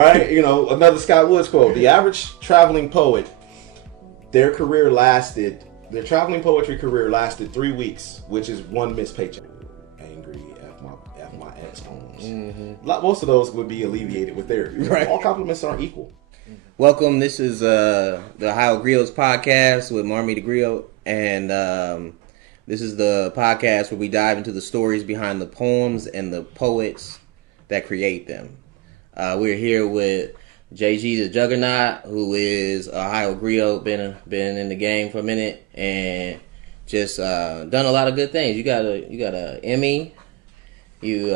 Right? Another Scott Woods quote. The average traveling poet, their traveling poetry career lasted 3 weeks, which is one missed paycheck. Angry at my ex poems. Mm-hmm. Most of those would be alleviated with therapy. Right. All compliments aren't equal. Welcome. This is the Ohio Griots podcast with Marmi the Griot, and this is the podcast where we dive into the stories behind the poems and the poets that create them. We're here with JG the Juggernaut, who is Ohio Griot, been in the game for a minute, and just done a lot of good things. You got a Emmy. You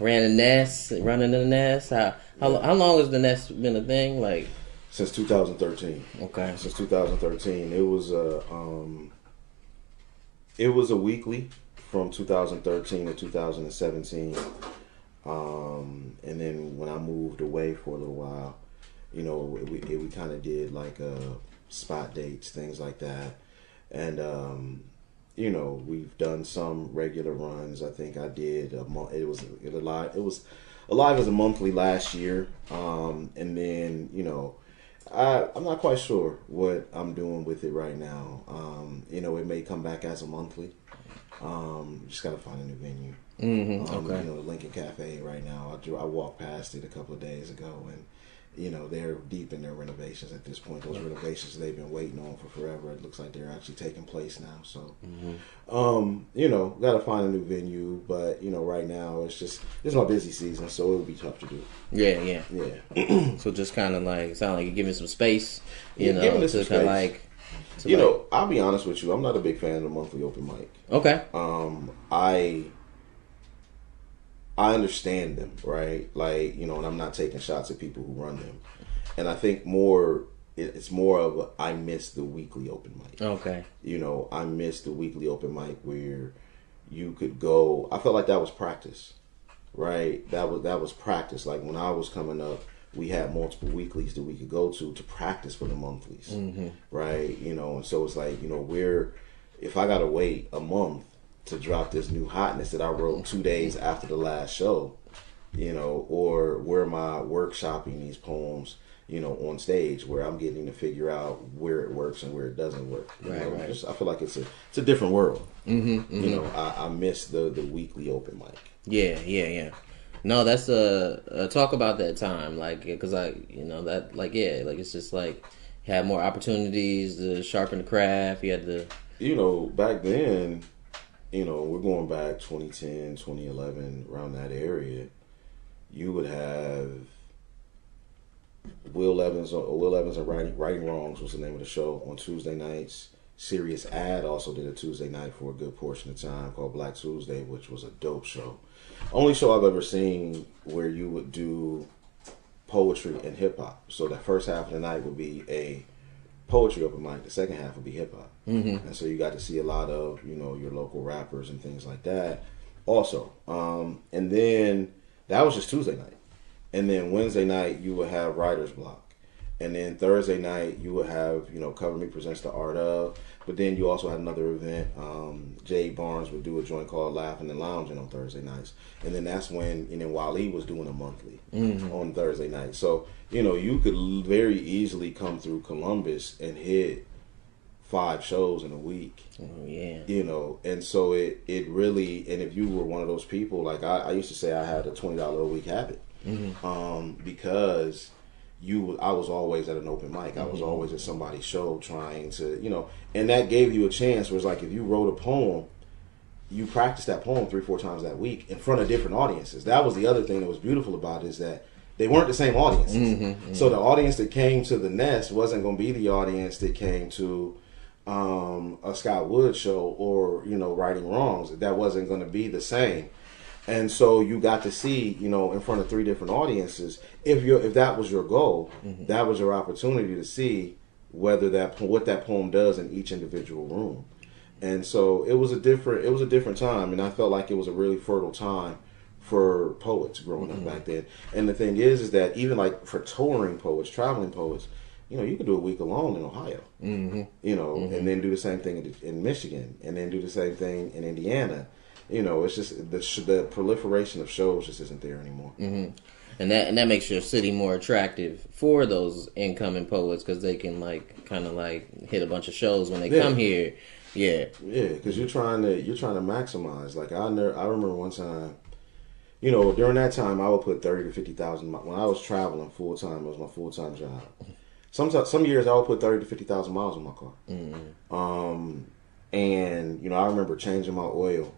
running the nest. How long has the nest been a thing? Like since 2013. Okay. Since 2013, it was a weekly from 2013 to 2017. And then when I moved away for a little while, we kind of did like spot dates, things like that. And, we've done some regular runs. I think I did a month. It was alive as a monthly last year. And then, I'm not quite sure what I'm doing with it right now. It may come back as a monthly. Just got to find a new venue. Mm-hmm. Okay. The Lincoln Cafe right now. I walked past it a couple of days ago, and they're deep in their renovations at this point. Those renovations they've been waiting on for forever. It looks like they're actually taking place now. So, got to find a new venue. But right now it's my busy season, so it would be tough to do. Yeah. So just kind of like sound like you're giving some space. Giving it some space. I'll be honest with you. I'm not a big fan of the monthly open mic. Okay. I understand them, right? Like, and I'm not taking shots at people who run them. And I think it's more of I miss the weekly open mic. Okay. I miss the weekly open mic where you could go. I felt like that was practice, right? That was practice. Like when I was coming up, we had multiple weeklies that we could go to practice for the monthlies, right? And so it's like, if I got to wait a month to drop this new hotness that I wrote 2 days after the last show, or where am I workshopping these poems, on stage where I'm getting to figure out where it works and where it doesn't work. Right. I feel like it's a different world. I miss the weekly open mic. Yeah. No, that's talk about that time, like, because it's just like you had more opportunities to sharpen the craft. You had to, back then. We're going back 2010, 2011, around that area. You would have Will Evans and Righting Wrongs was the name of the show on Tuesday nights. Serious Ad also did a Tuesday night for a good portion of time called Black Tuesday, which was a dope show. Only show I've ever seen where you would do poetry and hip hop. So the first half of the night would be a poetry open mic. The second half would be hip hop. Mm-hmm. And so you got to see a lot of, your local rappers and things like that also. And then that was just Tuesday night. And then Wednesday night you would have writer's block. And then Thursday night you would have, Cover Me Presents the Art Of. But then you also had another event. Jay Barnes would do a joint called Laughing and Lounging on Thursday nights. And then that's when, Wale was doing a monthly on Thursday night. So, you could very easily come through Columbus and hit 5 shows in a week. Oh, yeah. And so it really, and if you were one of those people, like I used to say I had a $20 a week habit. Because I was always at an open mic. I was always at somebody's show trying to, and that gave you a chance where it's like if you wrote a poem, you practiced that poem 3-4 times that week in front of different audiences. That was the other thing that was beautiful about it, is that they weren't the same audiences. So the audience that came to the Nest wasn't going to be the audience that came to a Scott Wood show or, Righting Wrongs. That wasn't going to be the same. And so you got to see, in front of 3 different audiences, if that was your goal, that was your opportunity to see what that poem does in each individual room. And so it was a different time, and I felt like it was a really fertile time for poets growing up back then. And the thing is that even like for touring poets, traveling poets, you could do a week alone in Ohio, and then do the same thing in Michigan, and then do the same thing in Indiana. It's just the proliferation of shows just isn't there anymore. And that makes your city more attractive for those incoming poets because they can kind of hit a bunch of shows when they come here. Yeah, because you're trying to maximize. Like I remember one time, during that time I would put 30 to 50,000 when I was traveling full time. It was my full time job. Some years I would put 30 to 50,000 miles on my car. Mm-hmm. And I remember changing my oil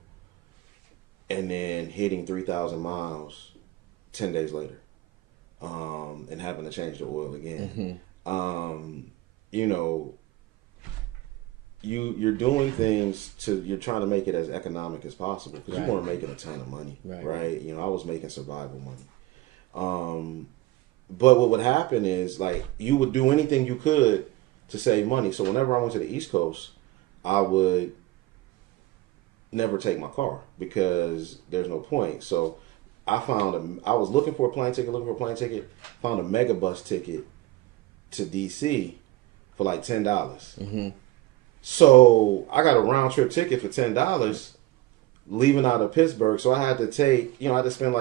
and then hitting 3,000 miles 10 days later, and having to change the oil again. Mm-hmm. You're doing things you're trying to make it as economic as possible because you want to make a ton of money, right? I was making survival money. But what would happen is you would do anything you could to save money. So whenever I went to the East Coast, I would never take my car because there's no point. So I was looking for a plane ticket, found a megabus ticket to DC for $10. Mm-hmm. So I got a round trip ticket for $10 leaving out of Pittsburgh. So I had to I had to spend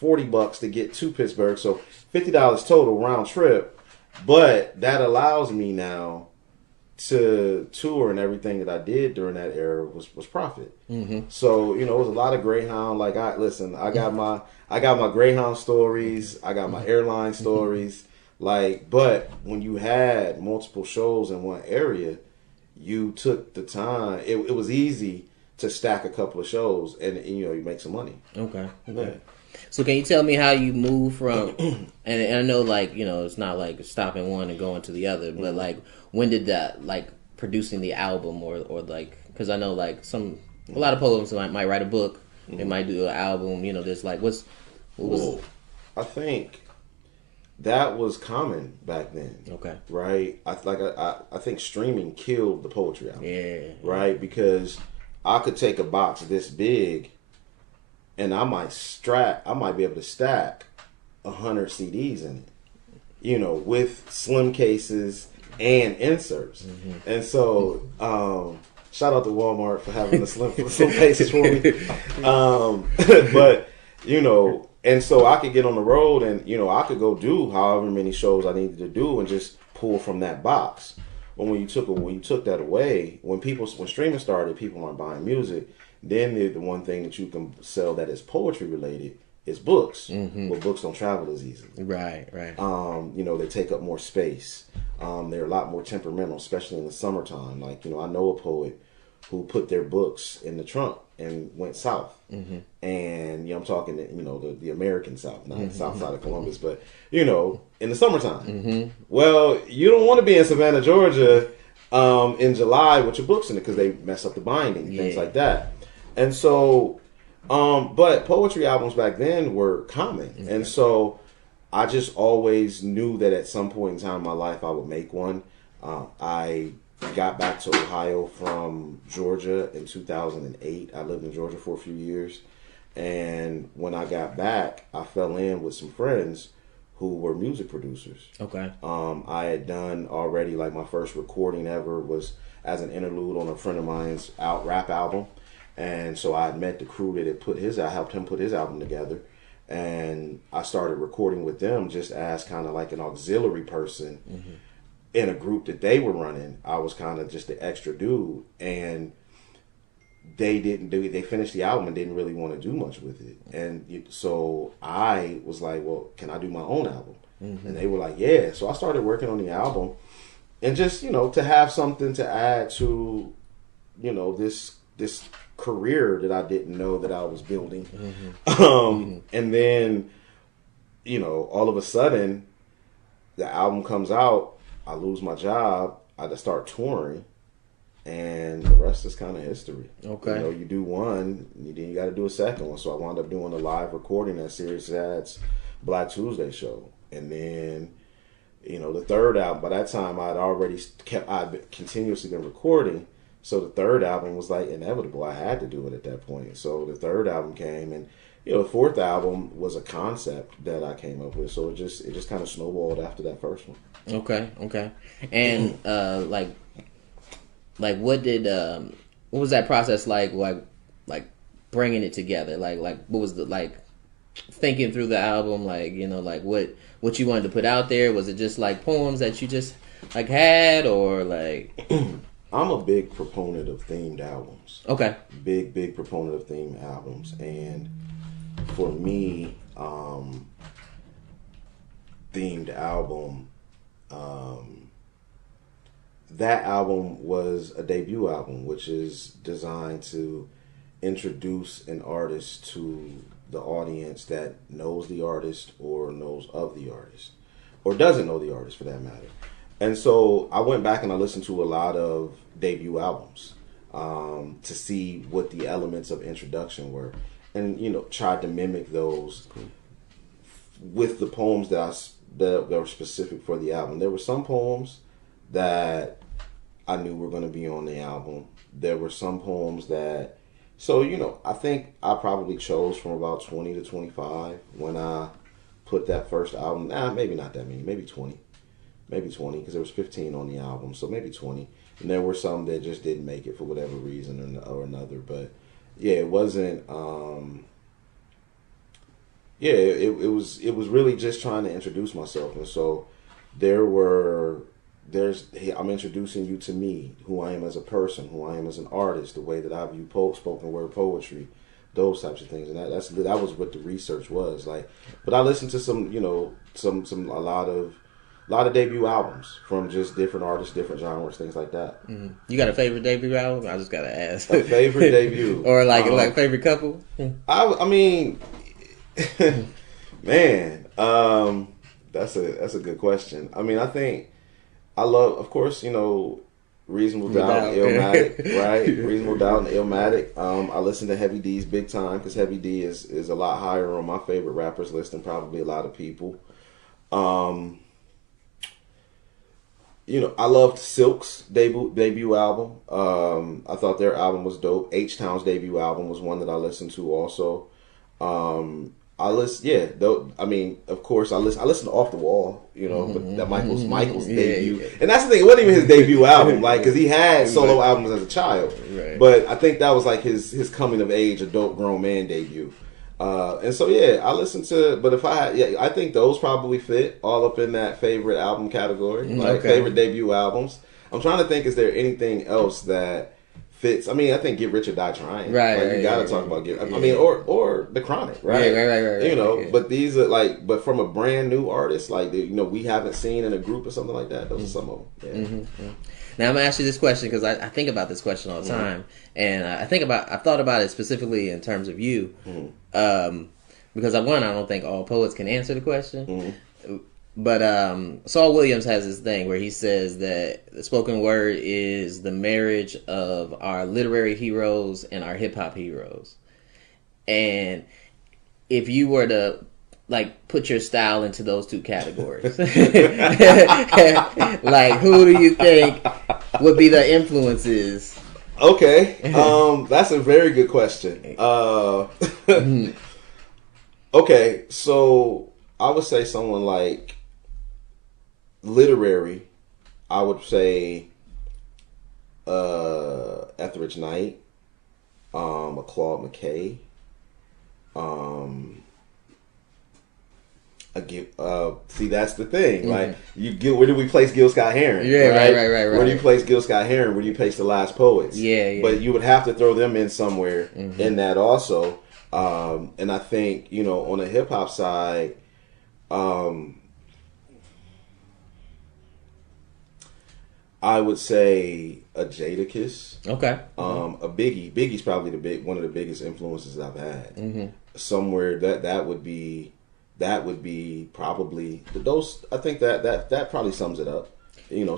$40 to get to Pittsburgh. So $50 total round trip. But that allows me now to tour, and everything that I did during that era was profit. Mm-hmm. So it was a lot of Greyhound. I got my Greyhound stories, I got my airline stories. But when you had multiple shows in one area, you took the time. It was easy to stack a couple of shows, and you make some money. Okay. Yeah. So can you tell me how you move from, and I know it's not stopping one and going to the other, but when did that producing the album or because I know a lot of poets might write a book, they might do an album, there's I think that was common back then. Okay. Right? I think streaming killed the poetry album. Yeah. Right? Because I could take a box this big and I might be able to stack 100 CDs in it, with slim cases and inserts. Mm-hmm. And so, shout out to Walmart for having the slim cases for me. But, and so I could get on the road and, I could go do however many shows I needed to do and just pull from that box. But when you took that away, when streaming started, people weren't buying music. Then the one thing that you can sell that is poetry related is books. Mm-hmm. But books don't travel as easily. Right. They take up more space. They're a lot more temperamental, especially in the summertime. I know a poet who put their books in the trunk and went south. Mm-hmm. And I'm talking, the American South, not the south side of Columbus, but in the summertime. Mm-hmm. Well, you don't want to be in Savannah, Georgia, in July with your books in it because they mess up the binding, things like that. And so, but poetry albums back then were common. Okay. And so I just always knew that at some point in time in my life I would make one. I got back to Ohio from Georgia in 2008. I lived in Georgia for a few years. And when I got back, I fell in with some friends who were music producers. Okay. I had done already, my first recording ever was as an interlude on a friend of mine's rap album. And so I met the crew that I helped him put his album together. And I started recording with them just as kind of an auxiliary person in a group that they were running. I was kind of just the extra dude. And they finished the album and didn't really want to do much with it. And so I was like, well, can I do my own album? Mm-hmm. And they were like, yeah. So I started working on the album and just, to have something to add to, this career that I didn't know that I was building. Mm-hmm. And then, all of a sudden the album comes out, I lose my job, I just start touring, and the rest is kind of history. Okay. You do one, then you got to do a second one. So I wound up doing a live recording at Sirius Sad's Black Tuesday show. And then, the third album, by that time I'd continuously been recording. So the third album was inevitable. I had to do it at that point. So the third album came, and the fourth album was a concept that I came up with. So it just kind of snowballed after that first one. Okay. And what was that process like bringing it together? What was the thinking through the album, like, you know, like what you wanted to put out there? Was it just like poems that you just like had, or like? I'm a big proponent of themed albums. Okay. Big proponent of themed albums, and for me, themed album. That album was a debut album, which is designed to introduce an artist to the audience that knows the artist or knows of the artist or doesn't know the artist for that matter. And so I went back and I listened to a lot of debut albums to see what the elements of introduction were, and tried to mimic those with the poems that were specific for the album. There were some poems that I knew were going to be on the album. There were some poems that, I think I probably chose from about 20 to 25 when I put that first album. Maybe not that many, maybe 20, because there was 15 on the album, so maybe 20. And there were some that just didn't make it for whatever reason or another. But yeah, it wasn't. It was really just trying to introduce myself, and so I'm introducing you to me, who I am as a person, who I am as an artist, the way that I view spoken word poetry, those types of things, and that was what the research was like. But I listened to a lot of debut albums from just different artists, different genres, things like that. Mm-hmm. You got a favorite debut album? I just gotta ask. A favorite debut, or like favorite couple? I mean, man, that's a good question. I mean, I think I love, of course, Reasonable Doubt and Illmatic, right? Reasonable Doubt and Illmatic. I listen to Heavy D's big time because Heavy D is a lot higher on my favorite rappers list than probably a lot of people. I loved Silk's debut album. I thought their album was dope. H-Town's debut album was one that I listened to also. Of course, I listened to Off the Wall, but that Michael's debut, and that's the thing. It wasn't even his debut album, because he had solo albums as a child, right. But I think that was like his coming of age, adult grown man debut, and so I listened to. But I think those probably fit all up in that favorite album category, favorite debut albums. I'm trying to think, is there anything else that fits? I mean, I think Get Rich or Die Trying. Right. You gotta talk about Get. I mean, or The Chronic, right? Right. But these are but from a brand new artist, we haven't seen in a group or something like that. Those are some of them. Yeah. Mm-hmm. Now I'm gonna ask you this question because I think about this question all the time, and I've thought about it specifically in terms of you, because I don't think all poets can answer the question. But Saul Williams has this thing where he says that the spoken word is the marriage of our literary heroes and our hip hop heroes. And if you were to put your style into those two categories, who do you think would be the influences? Okay, that's a very good question. Okay, so I would say someone like literary, I would say Etheridge Knight, a Claude McKay, see, that's the thing. Like, where do we place Gil Scott Heron? Yeah, right. Where do you place Gil Scott Heron? Where do you place the Last Poets? Yeah. But you would have to throw them in somewhere in that also. And I think, on the hip hop side, I would say a Jadakiss. Okay. A Biggie. Biggie's probably one of the biggest influences I've had. Somewhere that would be probably those. I think that probably sums it up.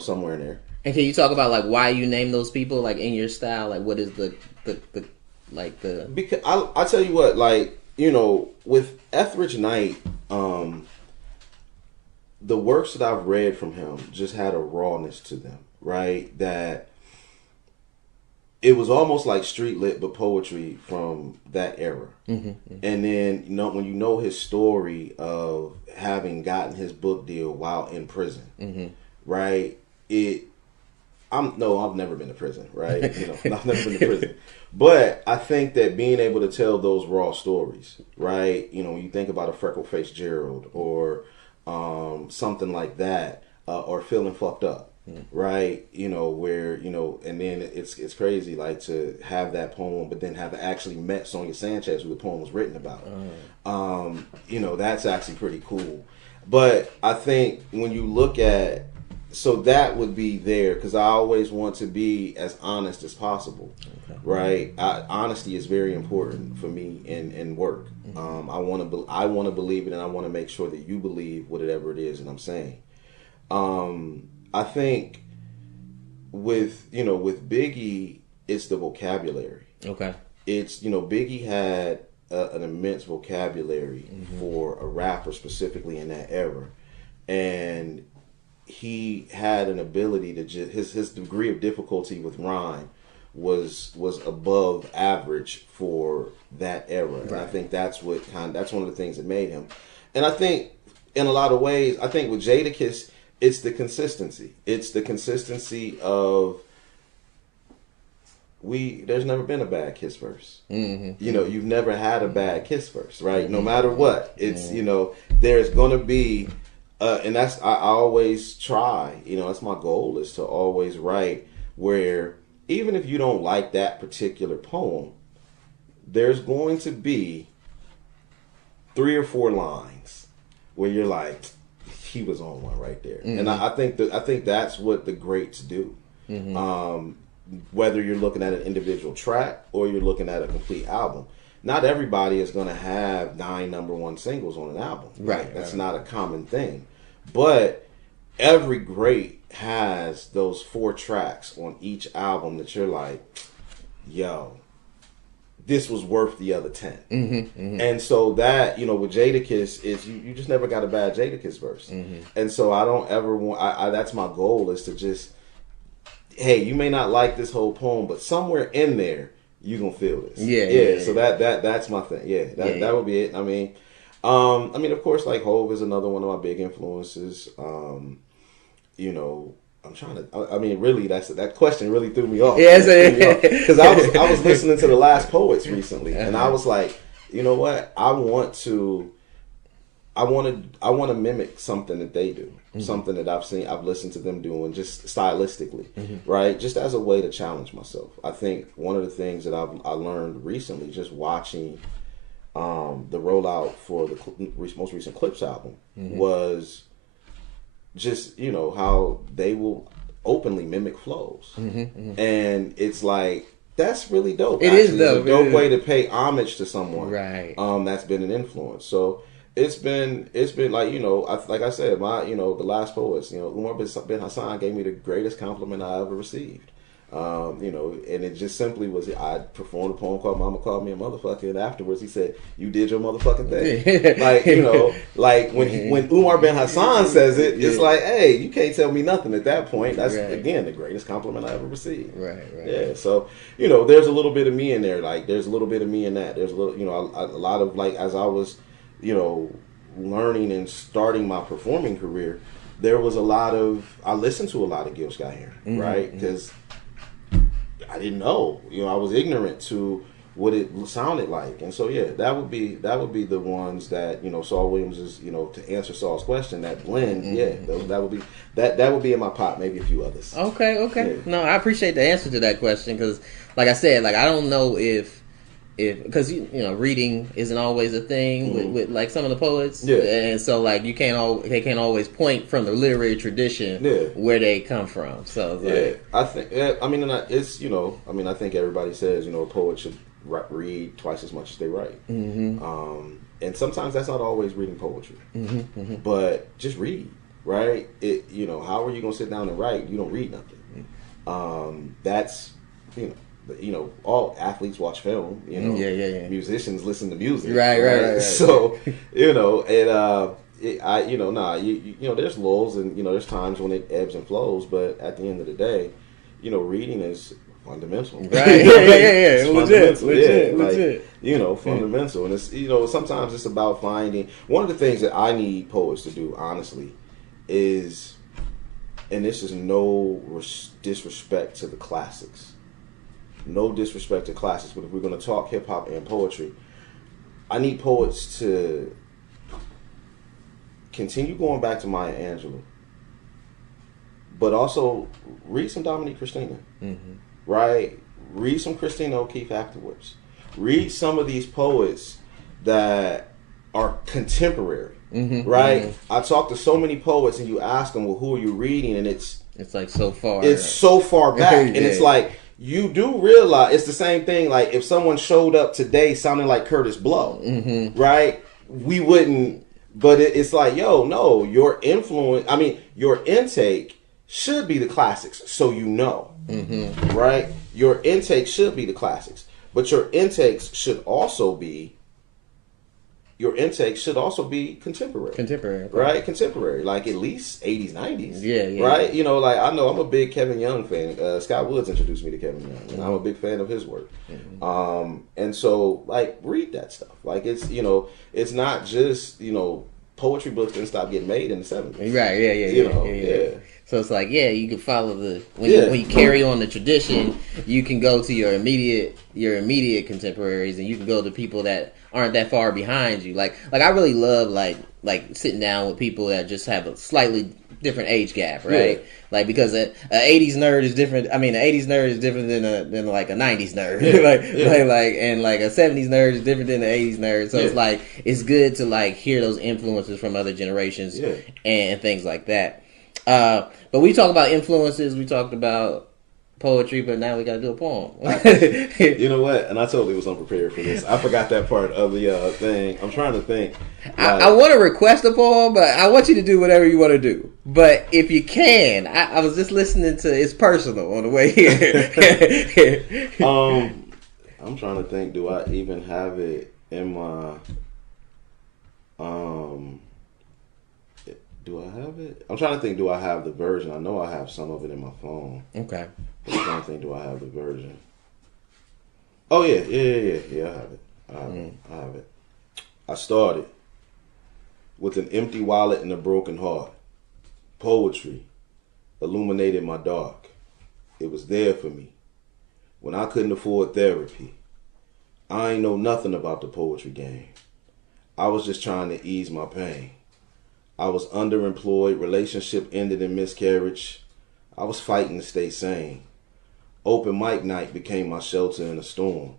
Somewhere in there. And can you talk about why you name those people in your style? What is the Because I'll tell you what, with Etheridge Knight, the works that I've read from him just had a rawness to them, right? That it was almost like street lit, but poetry from that era. And then, when you know his story of having gotten his book deal while in prison, right? I've never been to prison, right? I've never been to prison. But I think that being able to tell those raw stories, right? When you think about a freckle-faced Gerald or something like that, or feeling fucked up, right? Where and then it's crazy, like to have that poem, but then have actually met Sonia Sanchez, who the poem was written about. That's actually pretty cool. But I think when you look at, so that would be there, because I always want to be as honest as possible, right? Honesty is very important for me in work. I want to believe it, and I want to make sure that you believe whatever it is that I'm saying. I think with Biggie, it's the vocabulary. Okay. It's Biggie had an immense vocabulary for a rapper, specifically in that era, and he had an ability to just his degree of difficulty with rhyme was above average for that era. Right. And I think that's one of the things that made him. And I think in a lot of ways, I think with Jadakiss, it's the consistency. It's the consistency of there's never been a bad Kiss verse. You've never had a bad Kiss verse, right? No matter what, it's there's gonna be and that's I always try, that's my goal, is to always write where even if you don't like that particular poem, there's going to be 3 or 4 lines where you're like, he was on one right there. And I think that's what the greats do. Whether you're looking at an individual track or you're looking at a complete album. Not everybody is going to have 9 number 1 singles on an album. Right. That's not a common thing. But every great has those 4 tracks on each album that you're like, yo, this was worth the other 10. And so that, with Jadakiss, is you just never got a bad Jadakiss verse. And so I don't ever want, that's my goal, is to just, hey, you may not like this whole poem, but somewhere in there, you're going to feel this. Yeah. So that's my thing. Yeah, that would be it. I mean, of course, like Hove is another one of my big influences. I'm trying to. Really, that question really threw me off. Yeah, because I was listening to The Last Poets recently, and I was like, you know what? I want to mimic something that they do, something that I've listened to them doing, just stylistically, right? Just as a way to challenge myself. I think one of the things that I learned recently, just watching the rollout for the most recent Clips album, was just how they will openly mimic flows, and it's like, that's really dope. It is dope. It's a dope way to pay homage to someone, right? That's been an influence. So it's been like, like I said, the Last Poets, Umar bin Hassan gave me the greatest compliment I ever received. And it just simply was, I performed a poem called Mama Called Me a Motherfucker, and afterwards he said, you did your motherfucking thing. Like when Umar bin Hassan says it, it's like, hey, you can't tell me nothing at that point. That's again the greatest compliment I ever received. Right. Yeah. So there's a little bit of me in there. Like there's a little bit of me in that. There's a little, a lot of, like, as I was learning and starting my performing career, there was I listened to a lot of Gil Scott-Heron, right? Because I didn't know, I was ignorant to what it sounded like. And so, yeah, that would be the ones that, Saul Williams is, to answer Saul's question, that blend, that would be in my pot, maybe a few others. Okay. Yeah. No, I appreciate the answer to that question, because, like I said, like, I don't know if because reading isn't always a thing with like some of the poets, and so like they can't always point from the literary tradition where they come from. So I think I think everybody says a poet should read twice as much as they write, and sometimes that's not always reading poetry, but just read, right? How are you gonna sit down and write? You don't read nothing. That's all athletes watch film, musicians listen to music. Right. So, there's lulls and, there's times when it ebbs and flows, but at the end of the day, reading is fundamental. Right. Yeah. Legit. Fundamental. And it's, sometimes it's about finding, one of the things that I need poets to do, honestly, is and this is no disrespect to the classics. No disrespect to classics, but if we're going to talk hip hop and poetry, I need poets to continue going back to Maya Angelou, but also read some Dominique Christina, right? Read some Christina O'Keeffe afterwards. Read some of these poets that are contemporary, right? I talk to so many poets, and you ask them, well, who are you reading? And it's like so far. It's so far back, and it's like, you do realize it's the same thing. Like if someone showed up today sounding like Curtis Blow, right? We wouldn't. But it's like, yo, no, your influence. I mean, your intake should be the classics, so you know, right? Your intake should be the classics, but your intakes should also be. Your intake should also be contemporary, right? Contemporary, like at least 80s, 90s, right? You know, like I know I'm a big Kevin Young fan. Scott Woods introduced me to Kevin Young, and I'm a big fan of his work. And so, like, read that stuff. Like, it's, you know, it's not just, you know, poetry books didn't stop getting made in the 70s, right? Yeah. So it's like, you can follow when you carry on the tradition, you can go to your immediate contemporaries, and you can go to people that aren't that far behind you. Like I really love like sitting down with people that just have a slightly different age gap, right? Like, because a 80s nerd is different. I mean, an 80s nerd is different than like a 90s nerd, and like a 70s nerd is different than the 80s nerd. So it's like, it's good to like hear those influences from other generations and things like that. But we talked about influences. We talked about poetry, but now we got to do a poem. You know what? And I totally was unprepared for this. I forgot that part of the thing. I'm trying to think. I want to request a poem, but I want you to do whatever you want to do. But if you can, I was just listening to It's Personal on the way here. I'm trying to think. Do I even have it in my? Do I have it? I'm trying to think. Do I have the version? I know I have some of it in my phone. Okay. I'm trying to think. Do I have the version? Oh yeah. I have it. I have it. I started with an empty wallet and a broken heart. Poetry illuminated my dark. It was there for me when I couldn't afford therapy. I ain't know nothing about the poetry game. I was just trying to ease my pain. I was underemployed, relationship ended in miscarriage. I was fighting to stay sane. Open mic night became my shelter in a storm.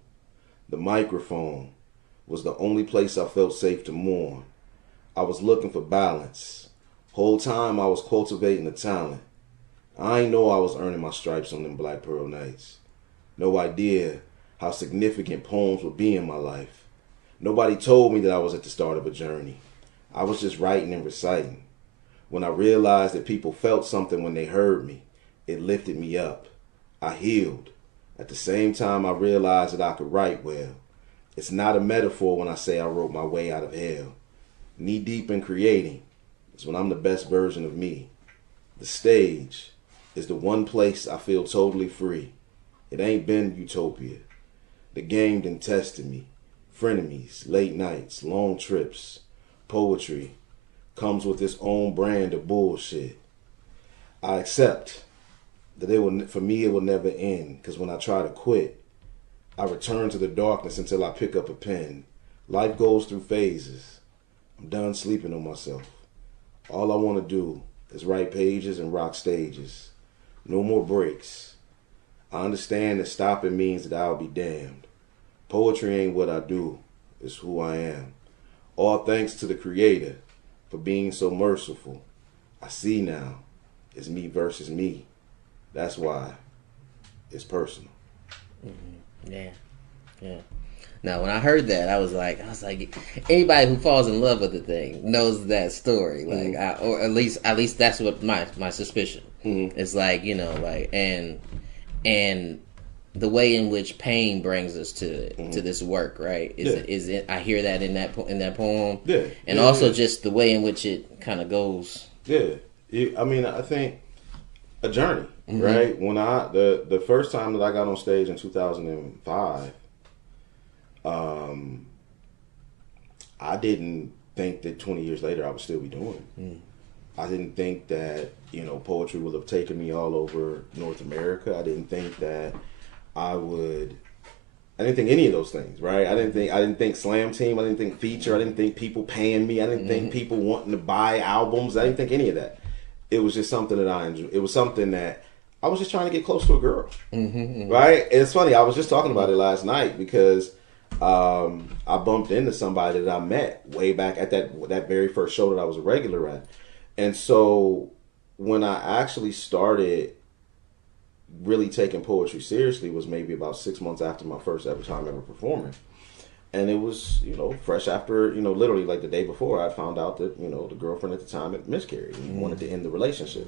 The microphone was the only place I felt safe to mourn. I was looking for balance. Whole time I was cultivating the talent. I ain't know I was earning my stripes on them Black Pearl nights. No idea how significant poems would be in my life. Nobody told me that I was at the start of a journey. I was just writing and reciting. When I realized that people felt something when they heard me, it lifted me up. I healed. At the same time, I realized that I could write well. It's not a metaphor when I say I wrote my way out of hell. Knee deep in creating is when I'm the best version of me. The stage is the one place I feel totally free. It ain't been utopia. The game done tested me. Frenemies, late nights, long trips. Poetry comes with its own brand of bullshit. I accept that for me it will never end, because when I try to quit, I return to the darkness until I pick up a pen. Life goes through phases. I'm done sleeping on myself. All I want to do is write pages and rock stages. No more breaks. I understand that stopping means that I'll be damned. Poetry ain't what I do, it's who I am. All thanks to the Creator for being so merciful. I see now, it's me versus me. That's why it's personal. Yeah. Now, when I heard that, I was like, anybody who falls in love with the thing knows that story. Like, or at least that's what my suspicion. It's like, you know, like, and the way in which pain brings us to this work, right? Is it? I hear that in that poem. Yeah. And also just the way in which it kind of goes. Yeah. I mean, I think a journey, right? When the first time that I got on stage in 2005, I didn't think that 20 years later I would still be doing it. I didn't think that, poetry would have taken me all over North America. I didn't think that I didn't think any of those things, right? I didn't think slam team. I didn't think feature. I didn't think people paying me. I didn't think people wanting to buy albums. I didn't think any of that. It was just something that I enjoyed. It was something that I was just trying to get close to a girl, right? And it's funny. I was just talking about it last night because I bumped into somebody that I met way back at that very first show that I was a regular at. And so when I actually started really taking poetry seriously was maybe about 6 months after my first ever time ever performing. And it was, fresh after, literally like the day before I found out that, the girlfriend at the time had miscarried and wanted to end the relationship.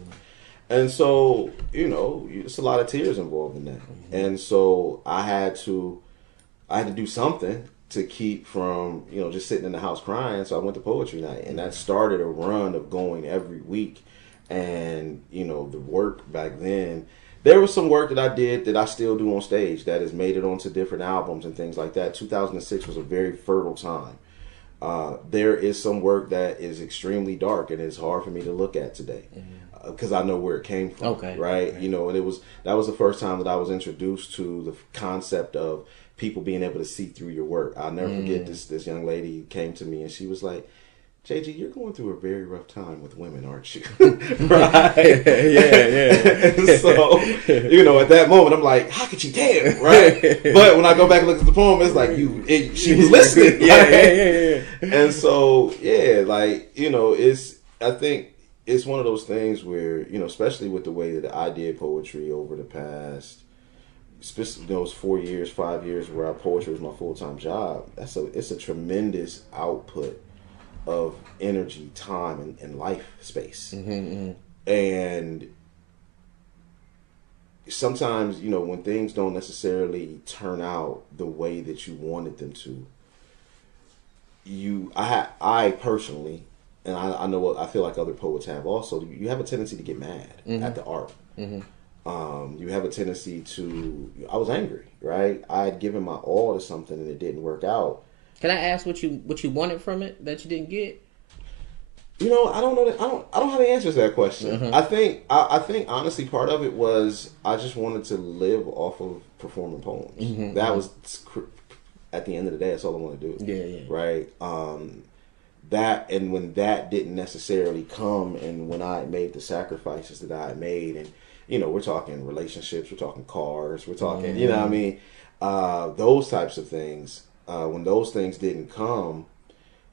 And so, it's a lot of tears involved in that. And so I had to do something to keep from, just sitting in the house crying. So I went to poetry night, and that started a run of going every week. And, the work back then, there was some work that I did that I still do on stage that has made it onto different albums and things like that. 2006 was a very fertile time. There is some work that is extremely dark and it's hard for me to look at today because I know where it came from. Okay. Right? And that was the first time that I was introduced to the concept of people being able to see through your work. I'll never forget this young lady came to me and she was like, JG, you're going through a very rough time with women, aren't you? Right? Yeah. So, at that moment, I'm like, how could you tell? Right? But when I go back and look at the poem, it's like, she was listening. Yeah. And so, I think it's one of those things where, especially with the way that I did poetry over the past, those 4 years, 5 years where poetry was my full-time job, it's a tremendous output of energy, time, and life space. And sometimes, when things don't necessarily turn out the way that you wanted them to, I personally, and I know what I feel like other poets have also, you have a tendency to get mad at the art. You have a tendency I was angry, right? I had given my all to something and it didn't work out. Can I ask what you wanted from it that you didn't get? I don't know that I don't have the answers to that question. I think honestly part of it was I just wanted to live off of performing poems. That was at the end of the day, that's all I want to do. Yeah. Right. That, and when that didn't necessarily come, and when I made the sacrifices that I made, and we're talking relationships, we're talking cars, we're talking, those types of things. When those things didn't come,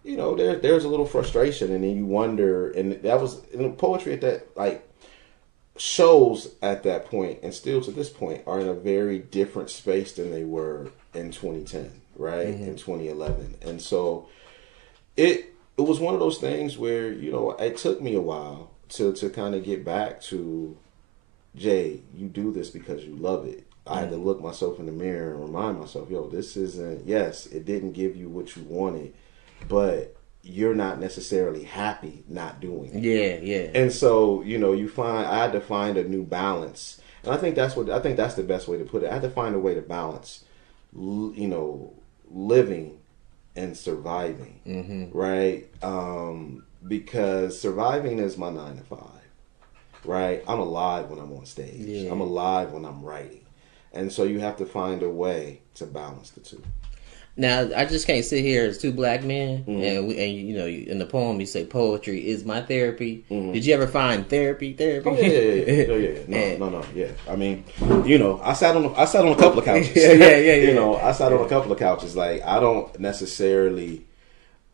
there's a little frustration, and then you wonder, and that was poetry at that, shows at that point, and still to this point, are in a very different space than they were in 2010, right? In 2011. And so it was one of those things where, it took me a while to kind of get back to, Jay, you do this because you love it. I had to look myself in the mirror and remind myself, this isn't, yes, it didn't give you what you wanted, but you're not necessarily happy not doing it. Yeah. And so, I had to find a new balance. And I think that's the best way to put it. I had to find a way to balance, living and surviving, right? Because surviving is my 9 to 5, right? I'm alive when I'm on stage. Yeah. I'm alive when I'm writing. And so you have to find a way to balance the two. Now, I just can't sit here as two black men, and in the poem you say poetry is my therapy. Did you ever find therapy? Oh yeah. No. Yeah. I mean, I sat on a couple of couches. Yeah. I sat on a couple of couches. Like, I don't necessarily.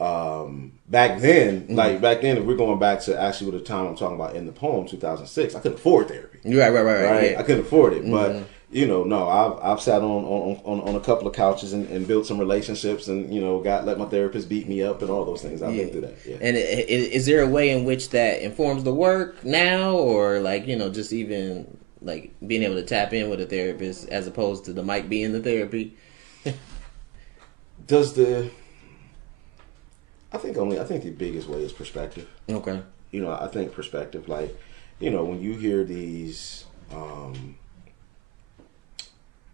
Back then, if we're going back to actually the time I'm talking about in the poem, 2006, I couldn't afford therapy. Right. Yeah. I couldn't afford it, but. I've sat on a couple of couches and built some relationships and, let my therapist beat me up and all those things. I've been through that. Yeah. And is there a way in which that informs the work now, or just even being able to tap in with a therapist as opposed to the mic being the therapy? I think the biggest way is perspective. Okay. I think perspective, when you hear these,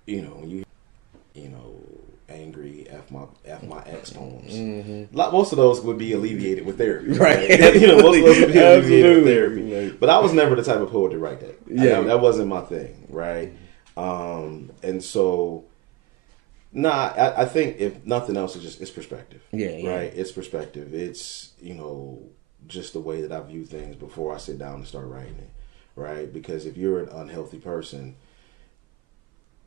when angry F my ex poems. Most of those would be alleviated with therapy, right? Most of those would be alleviated with therapy. But I was never the type of poet to write that. Yeah, that wasn't my thing, right? And so, I think if nothing else, it's perspective. Yeah. Right. It's perspective. It's just the way that I view things before I sit down and start writing it, right? Because if you're an unhealthy person,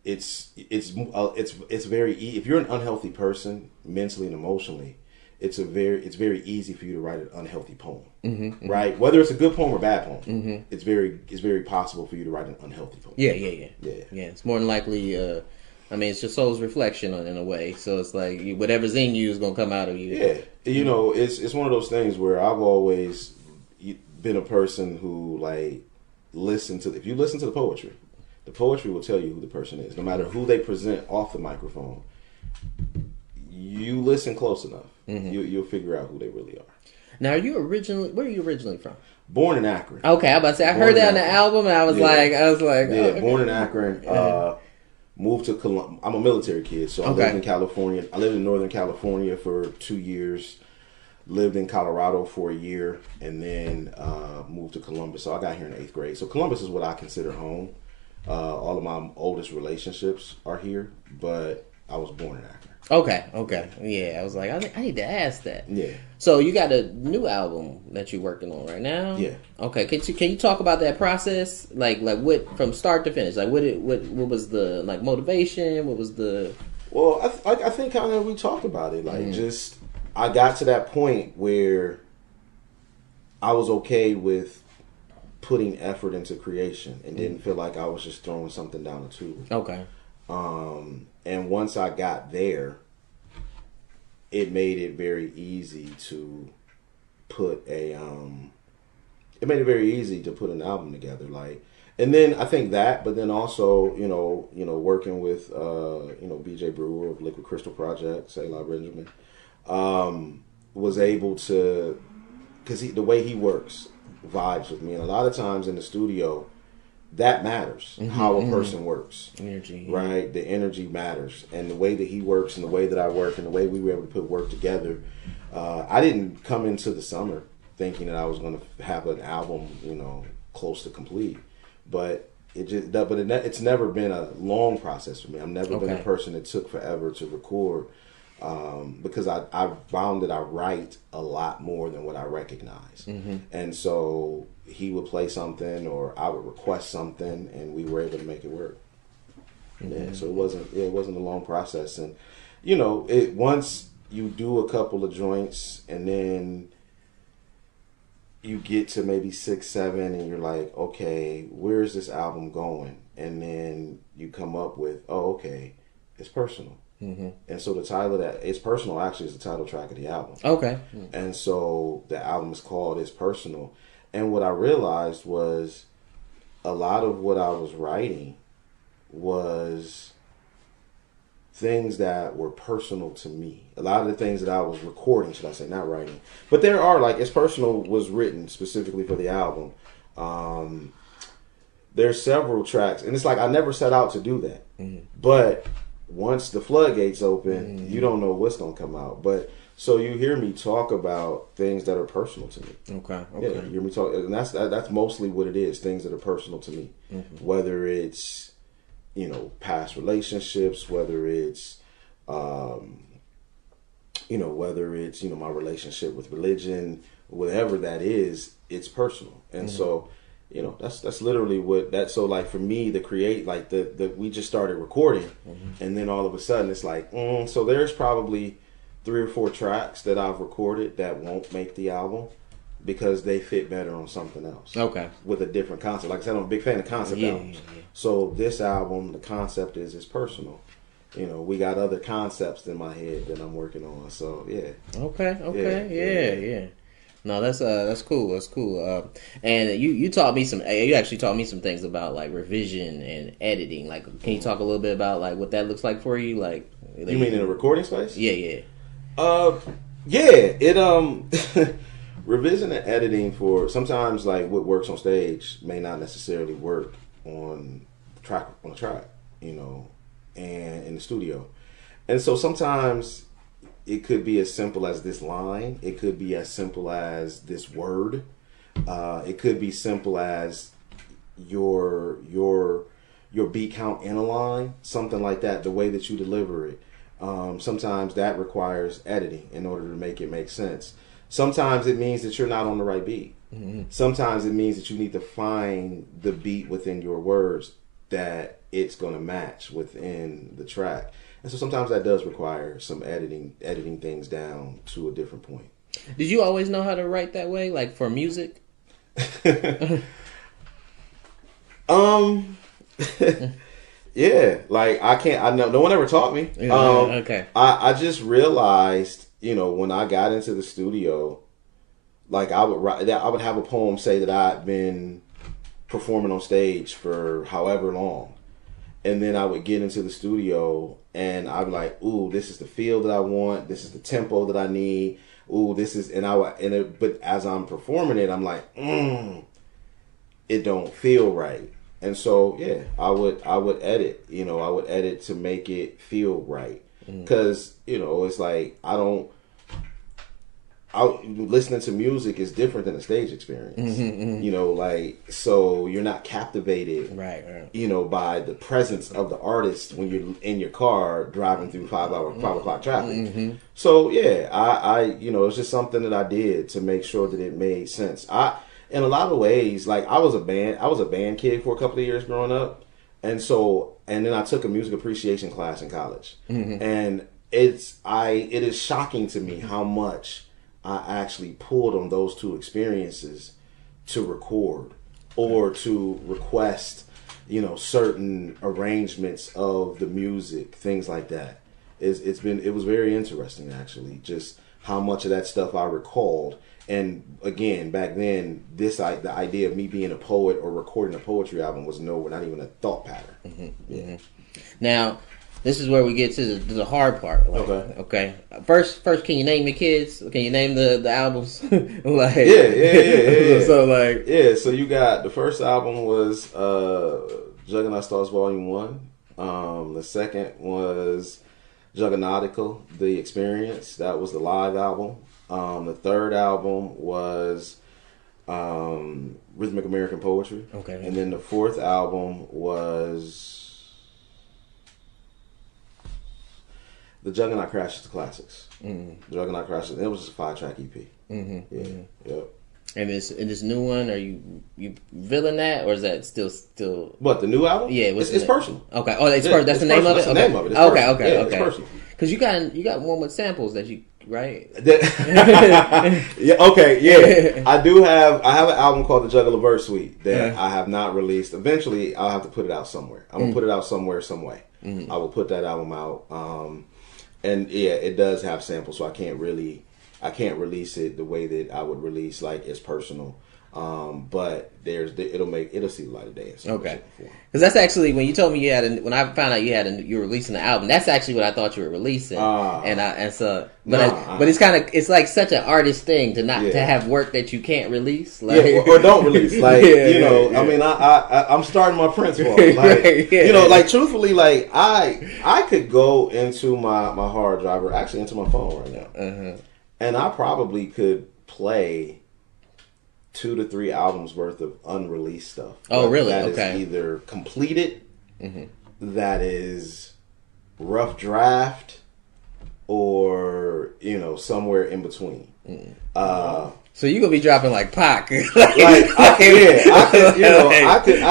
it's very if you're an unhealthy person mentally and emotionally, it's very easy for you to write an unhealthy poem, right? Whether it's a good poem or bad poem, it's very possible for you to write an unhealthy poem. Yeah. It's more than likely. It's your soul's reflection in a way. So it's like whatever's in you is gonna come out of you. Yeah, it's one of those things where I've always been a person who like if you listen to the poetry will tell you who the person is, no matter who they present off the microphone. You listen close enough, you'll figure out who they really are. Now, where are you originally from? Born in Akron. Okay, I was about to say I heard that on the album, and I was like, born in Akron. Moved to Columbus. I'm a military kid, so I lived in California. I lived in Northern California for 2 years. Lived in Colorado for a year, and then moved to Columbus. So I got here in 8th grade. So Columbus is what I consider home. All of my oldest relationships are here, but I was born in Akron. Okay. Yeah, I was like, I need to ask that. Yeah. So you got a new album that you're working on right now? Yeah. Okay. Can you talk about that process? Like what from start to finish? Like what was the like motivation? What was the? Well, I think kind of we talked about it. Like just I got to that point where I was okay with putting effort into creation and didn't feel like I was just throwing something down the tube. Okay. And once I got there, it made it very easy to put an album together. Like, and then I think that, but then also, working with, BJ Brewer of Liquid Crystal Project, Selah Benjamin, was able to, because the way he works vibes with me. And a lot of times in the studio, that matters, how a person works. Energy. Right? The energy matters. And the way that he works and the way that I work and the way we were able to put work together. I didn't come into the summer thinking that I was going to have an album, close to complete. But it's never been a long process for me. I've never been a person that took forever to record. Because I found that I write a lot more than what I recognize. And so he would play something or I would request something and we were able to make it work. Yeah, so it wasn't a long process. And, once you do a couple of joints and then you get to maybe 6, 7 and you're like, okay, where's this album going? And then you come up with, it's personal. And so the title of that, It's Personal, actually is the title track of the album. Okay. And so the album is called It's Personal. And what I realized was a lot of what I was writing was things that were personal to me. A lot of the things that I was recording, should I say, not writing. But there are, like, It's Personal was written specifically for the album. There's several tracks. And it's like I never set out to do that. But once the floodgates open, you don't know what's going to come out. But so you hear me talk about things that are personal to me. Okay. Yeah, you hear me talk, and that's mostly what it is. Things that are personal to me, whether it's past relationships, whether it's whether it's my relationship with religion, whatever that is, it's personal. And so that's literally what that. So like for me, we just started recording, and then all of a sudden it's like, so there's probably 3 or 4 tracks that I've recorded that won't make the album because they fit better on something else. Okay. With a different concept. Like I said, I'm a big fan of concept albums. Yeah. So this album, the concept is it's personal. We got other concepts in my head that I'm working on. So yeah. Okay. Yeah. No, that's cool. That's cool. And you taught me you actually taught me some things about like revision and editing. Like, can you talk a little bit about like what that looks like for you? Like, you mean in a recording space? Yeah. It revision and editing for sometimes like what works on stage may not necessarily work on a track, and in the studio. And so sometimes it could be as simple as this line. It could be as simple as this word. It could be simple as your beat count in a line, something like that, the way that you deliver it. Sometimes that requires editing in order to make it make sense. Sometimes it means that you're not on the right beat. Mm-hmm. Sometimes it means that you need to find the beat within your words that it's going to match within the track. And so sometimes that does require some editing things down to a different point. Did you always know how to write that way, like for music? Yeah, like I know no one ever taught me. Okay. I just realized, when I got into the studio, like I would have a poem say that I'd been performing on stage for however long. And then I would get into the studio and I'd be like, ooh, this is the feel that I want. This is the tempo that I need. Ooh, this is, but as I'm performing it, I'm like, it don't feel right. And so, yeah, I would edit, I would edit to make it feel right. Cause, it's like, listening to music is different than a stage experience. Like, so you're not captivated, right. By the presence of the artist when you're in your car driving through 5 o'clock traffic. So yeah, I it's just something that I did to make sure that it made sense. In a lot of ways, like I was a band kid for a couple of years growing up. And then I took a music appreciation class in college. And it is shocking to me how much I actually pulled on those two experiences to record or to request, certain arrangements of the music, things like that. It was very interesting, actually, just how much of that stuff I recalled. And again, back then, the idea of me being a poet or recording a poetry album was not even a thought pattern. Yeah. Now, this is where we get to the hard part. Like, okay. First, can you name your kids? Can you name the albums? Like, yeah. So like, yeah. So you got the first album was Juggernaut Stars Volume 1. The second was Juggernautical, The Experience. That was the live album. The third album was Rhythmic American Poetry. Okay. And then the fourth album was The Juggernaut Crashes the Classics. The Juggernaut Crashes. It was just a 5-track EP. Yep. And this new one, are you revealing that, or is that still? What, the new album? Yeah, it's personal. Okay. Oh, that's that's the name of it. That's the name of it. It's okay. It's personal. Because you got one with samples that you. Right. Yeah. Okay. Yeah. I have an album called the Juggler Verse Suite that I have not released. Eventually, I'll have to put it out somewhere. I'm gonna put it out somewhere, some way. I will put that album out. And yeah, it does have samples, so I can't release it the way that I would release like it's personal. But it'll see the light of day. Okay. Because that's actually when you told me when I found out you were releasing the album. That's actually what I thought you were releasing. But it's like such an artist thing to to have work that you can't release, like, or don't release. Like I mean, I'm starting my Prince walk. Like like truthfully, like I could go into my hard drive, or actually into my phone right now, and I probably could play 2 to 3 albums worth of unreleased stuff. Oh, really? That is either completed, that is rough draft, or somewhere in between. So you gonna be dropping like Pac? I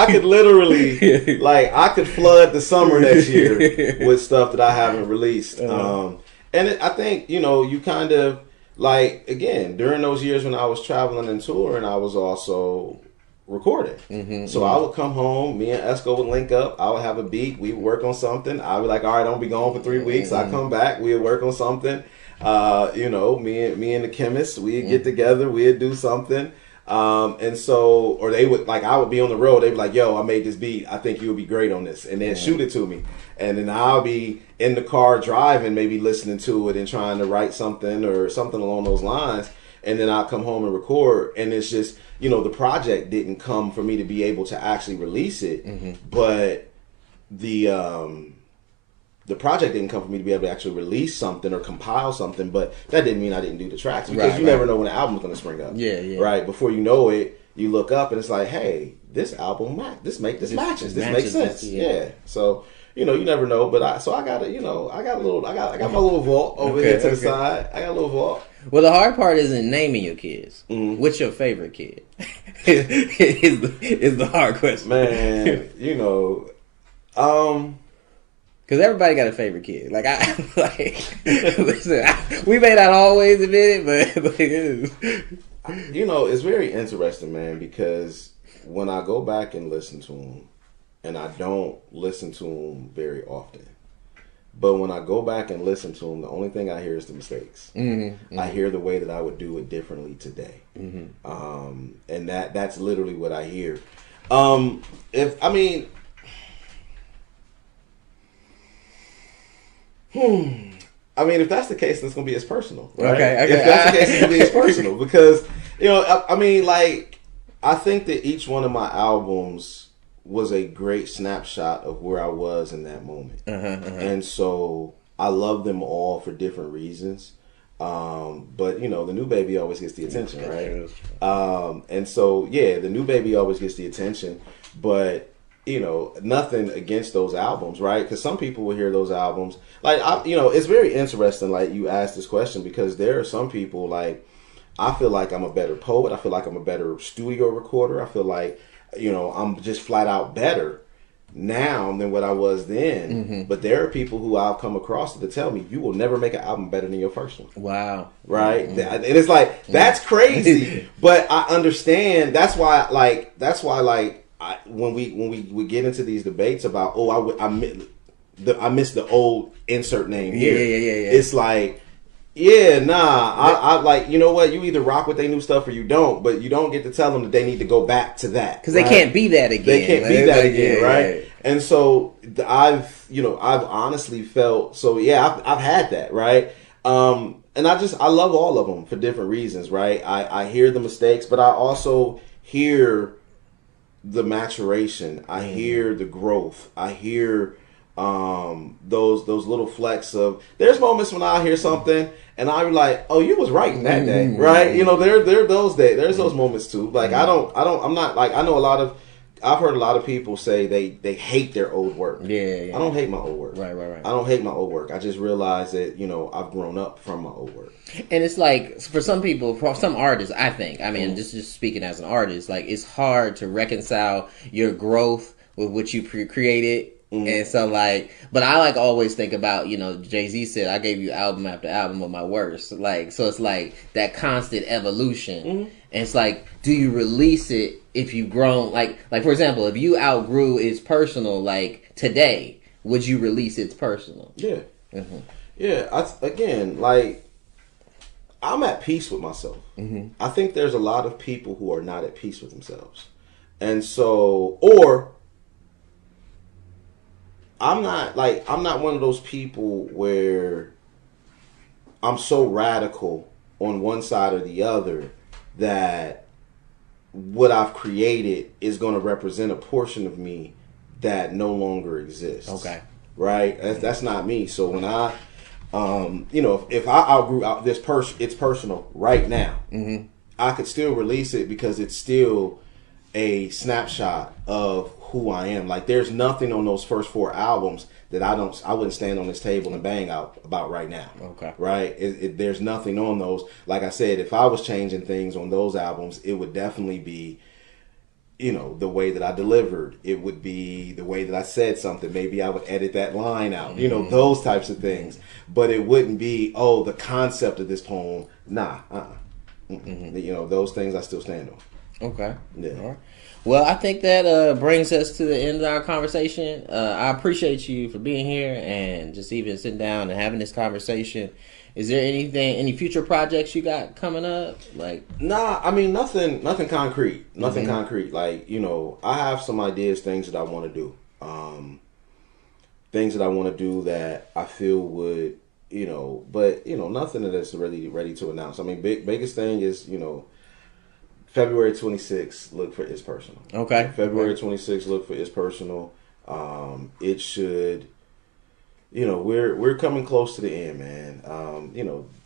could literally I could flood the summer next year with stuff that I haven't released. And I think you kind of. Like, again, during those years when I was traveling and touring, I was also recording. So I would come home, me and Esco would link up, I would have a beat, we would work on something. I would be like, all right, I'm going to be gone for 3 weeks. I come back, we would work on something. Me and the chemist, we'd get together, we'd do something. And so, or they would, I would be on the road, they'd be like, yo, I made this beat, I think you would be great on this. And then shoot it to me. And then I'll be in the car driving, maybe listening to it and trying to write something or something along those lines. And then I'll come home and record. And it's just, the project didn't come for me to be able to actually release it. But the the project didn't come for me to be able to actually release something or compile something, but that didn't mean I didn't do the tracks because you never know when an album's going to spring up. Yeah. Right? Before you know it, you look up and it's like, hey, this album this matches. This makes sense. Yeah. So, you never know, but I got my little vault over here to the side. I got a little vault. Well, the hard part isn't naming your kids. Mm-hmm. What's your favorite kid? is the hard question. Man, because everybody got a favorite kid. Like listen, we may not always admit it, but it's very interesting, man, because when I go back and listen to them, and I don't listen to them very often, but when I go back and listen to them, the only thing I hear is the mistakes. Mm-hmm. I hear the way that I would do it differently today, and that's literally what I hear. If that's the case, then it's gonna be as personal, right? Okay. If that's the case, it's gonna be as personal because I think that each one of my albums was a great snapshot of where I was in that moment, and so I love them all for different reasons. But the new baby always gets the attention, right? And so the new baby always gets the attention, but nothing against those albums, right? Because some people will hear those albums. Like, it's very interesting, like, you asked this question, because there are some people, like, I feel like I'm a better poet. I feel like I'm a better studio recorder. I feel like, I'm just flat out better now than what I was then. Mm-hmm. But there are people who I've come across that tell me, you will never make an album better than your first one. Wow. Right? Mm-hmm. And it's like, that's crazy. But I understand. That's why, when we get into these debates about I missed the old insert name here. Yeah. It's like, I like, you know what? You either rock with their new stuff or you don't, but you don't get to tell them that they need to go back to that because they can't be that again. They can't be that again, right? And so I've honestly felt so. Yeah, I've had that, right? And I love all of them for different reasons, right? I hear the mistakes, but I also hear the maturation. I hear the growth. I hear those little flecks of. There's moments when I hear something and I'm like, oh, you was right in that day, right? There are those days. There's those moments too. Like I'm not like, I know I've heard a lot of people say they hate their old work. Yeah. I don't hate my old work. Right. I don't hate my old work. I just realize that I've grown up from my old work. And it's like, for some people, for some artists, I think, just speaking as an artist, like, it's hard to reconcile your growth with what you created. Mm-hmm. And so, like, but I always think about, Jay-Z said, I gave you album after album of my worst. Like, so it's like that constant evolution. Mm-hmm. And it's like, do you release it if you've grown? Like for example, if you outgrew It's Personal, like, today, would you release It's Personal? Yeah. Mm-hmm. Yeah. I'm at peace with myself. Mm-hmm. I think there's a lot of people who are not at peace with themselves. And so, or I'm not one of those people where I'm so radical on one side or the other that what I've created is going to represent a portion of me that no longer exists. Okay. Right? That's not me. So when I if I outgrew this It's Personal right now, mm-hmm. I could still release it because it's still a snapshot of who I am. Like, there's nothing on those first 4 albums that I wouldn't stand on this table and bang out about right now. Okay. Right? There's nothing on those. Like I said, if I was changing things on those albums, it would definitely be, the way that I delivered. It would be the way that I said something. Maybe I would edit that line out. Mm-hmm. Those types of things. But it wouldn't be, the concept of this poem. Nah. Mm-hmm. Those things I still stand on. Okay. Yeah. All right. Well, I think that brings us to the end of our conversation. I appreciate you for being here and just even sitting down and having this conversation. Is there any future projects you got coming up? Like, nah, nothing concrete. Nothing mm-hmm. concrete. Like, I have some ideas, things that I want to do. Things that I want to do that I feel would, but nothing that's really ready to announce. Biggest thing is, February 26th, look for It's Personal. Okay. February 26th, look for It's Personal. It should we're coming close to the end, man.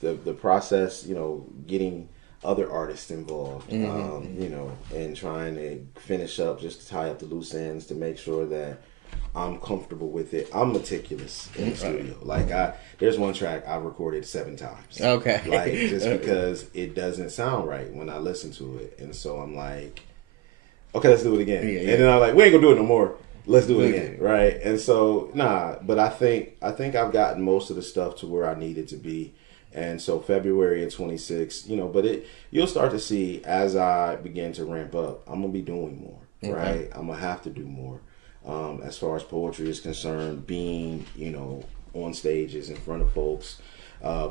The process, getting other artists involved, and trying to finish up, just to tie up the loose ends, to make sure that I'm comfortable with it. I'm meticulous in the studio. Like there's one track I recorded 7 times. Okay. Like just because it doesn't sound right when I listen to it, and so I'm like, okay, let's do it again. Yeah. And then I'm like, we ain't gonna do it no more. Let's do it again, right? And so but I think I've gotten most of the stuff to where I needed to be. And so February of 26, but you'll start to see as I begin to ramp up, I'm gonna be doing more, right? I'm gonna have to do more. As far as poetry is concerned, being, on stages in front of folks,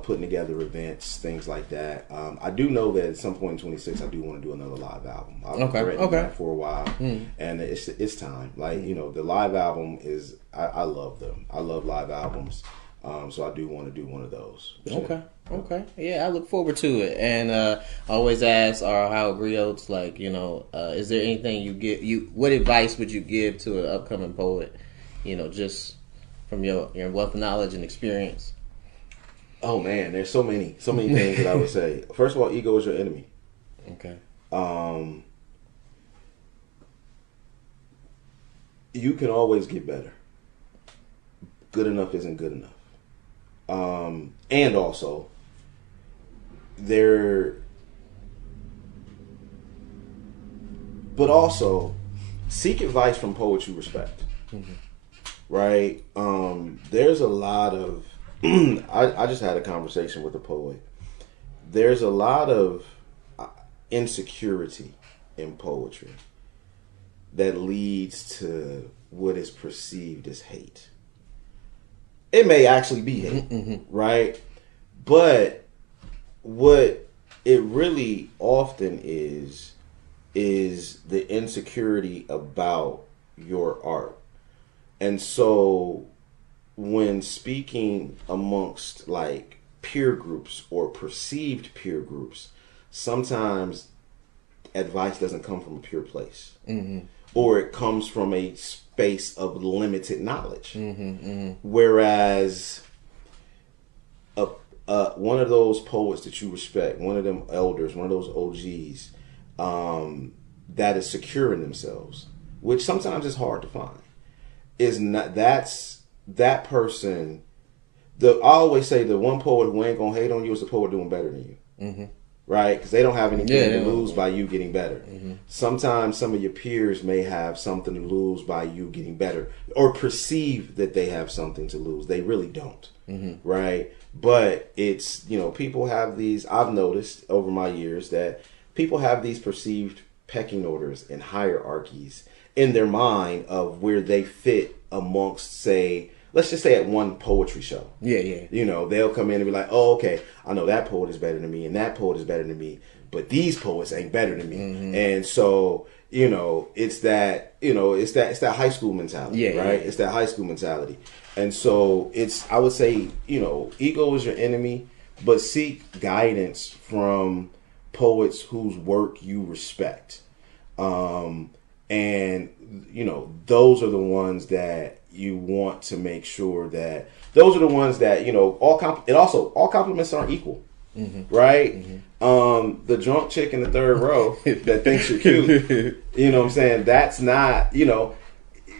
putting together events, things like that. I do know that at some point in 26, I do want to do another live album. I've been threatening that for a while, and it's time. Like, the live album is, I love them. I love live albums. So I do want to do one of those. Okay. Yeah, I look forward to it. And I always ask our Ohio Griots, like, is there anything what advice would you give to an upcoming poet, just from your wealth of knowledge and experience? Oh man, there's so many things that I would say. First of all, ego is your enemy. Okay. You can always get better. Good enough isn't good enough. And also, seek advice from poets you respect. Right? There's a lot of, I just had a conversation with a poet. There's a lot of insecurity in poetry that leads to what is perceived as hate. It may actually be hate, right? But what it really often is the insecurity about your art. And so when speaking amongst like peer groups or perceived peer groups, sometimes advice doesn't come from a pure place. Or it comes from a space of limited knowledge. Whereas one of those poets that you respect, one of them elders, one of those OGs, that is secure in themselves, which sometimes is hard to find, that person. I always say the one poet who ain't gonna hate on you is the poet doing better than you. Right? Because they don't have anything to lose by you getting better. Sometimes some of your peers may have something to lose by you getting better, or perceive that they have something to lose. They really don't. Right? But it's, people have these, I've noticed over my years that people have these perceived pecking orders and hierarchies in their mind of where they fit amongst, say, let's just say at one poetry show. They'll come in and be like, oh, okay, I know that poet is better than me and that poet is better than me, but these poets ain't better than me. And so, it's that high school mentality, right? It's that high school mentality. And so I would say, ego is your enemy, but seek guidance from poets whose work you respect. And, those are the ones that you want to make sure that those are the ones that, all compliments aren't equal, right? The drunk chick in the third row that thinks you're cute, what I'm saying? That's not,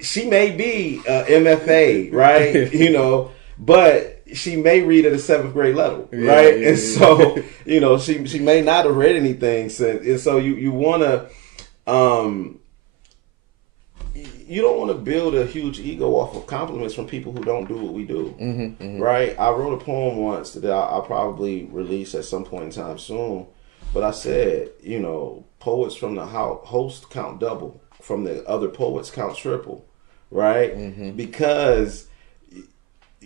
she may be MFA, right? But she may read at a 7th grade level, right? And so, she may not have read anything since, and so you want to, you don't want to build a huge ego off of compliments from people who don't do what we do, right? I wrote a poem once that I'll probably release at some point in time soon, but I said, poets from the host count double, from the other poets count triple, right? Because,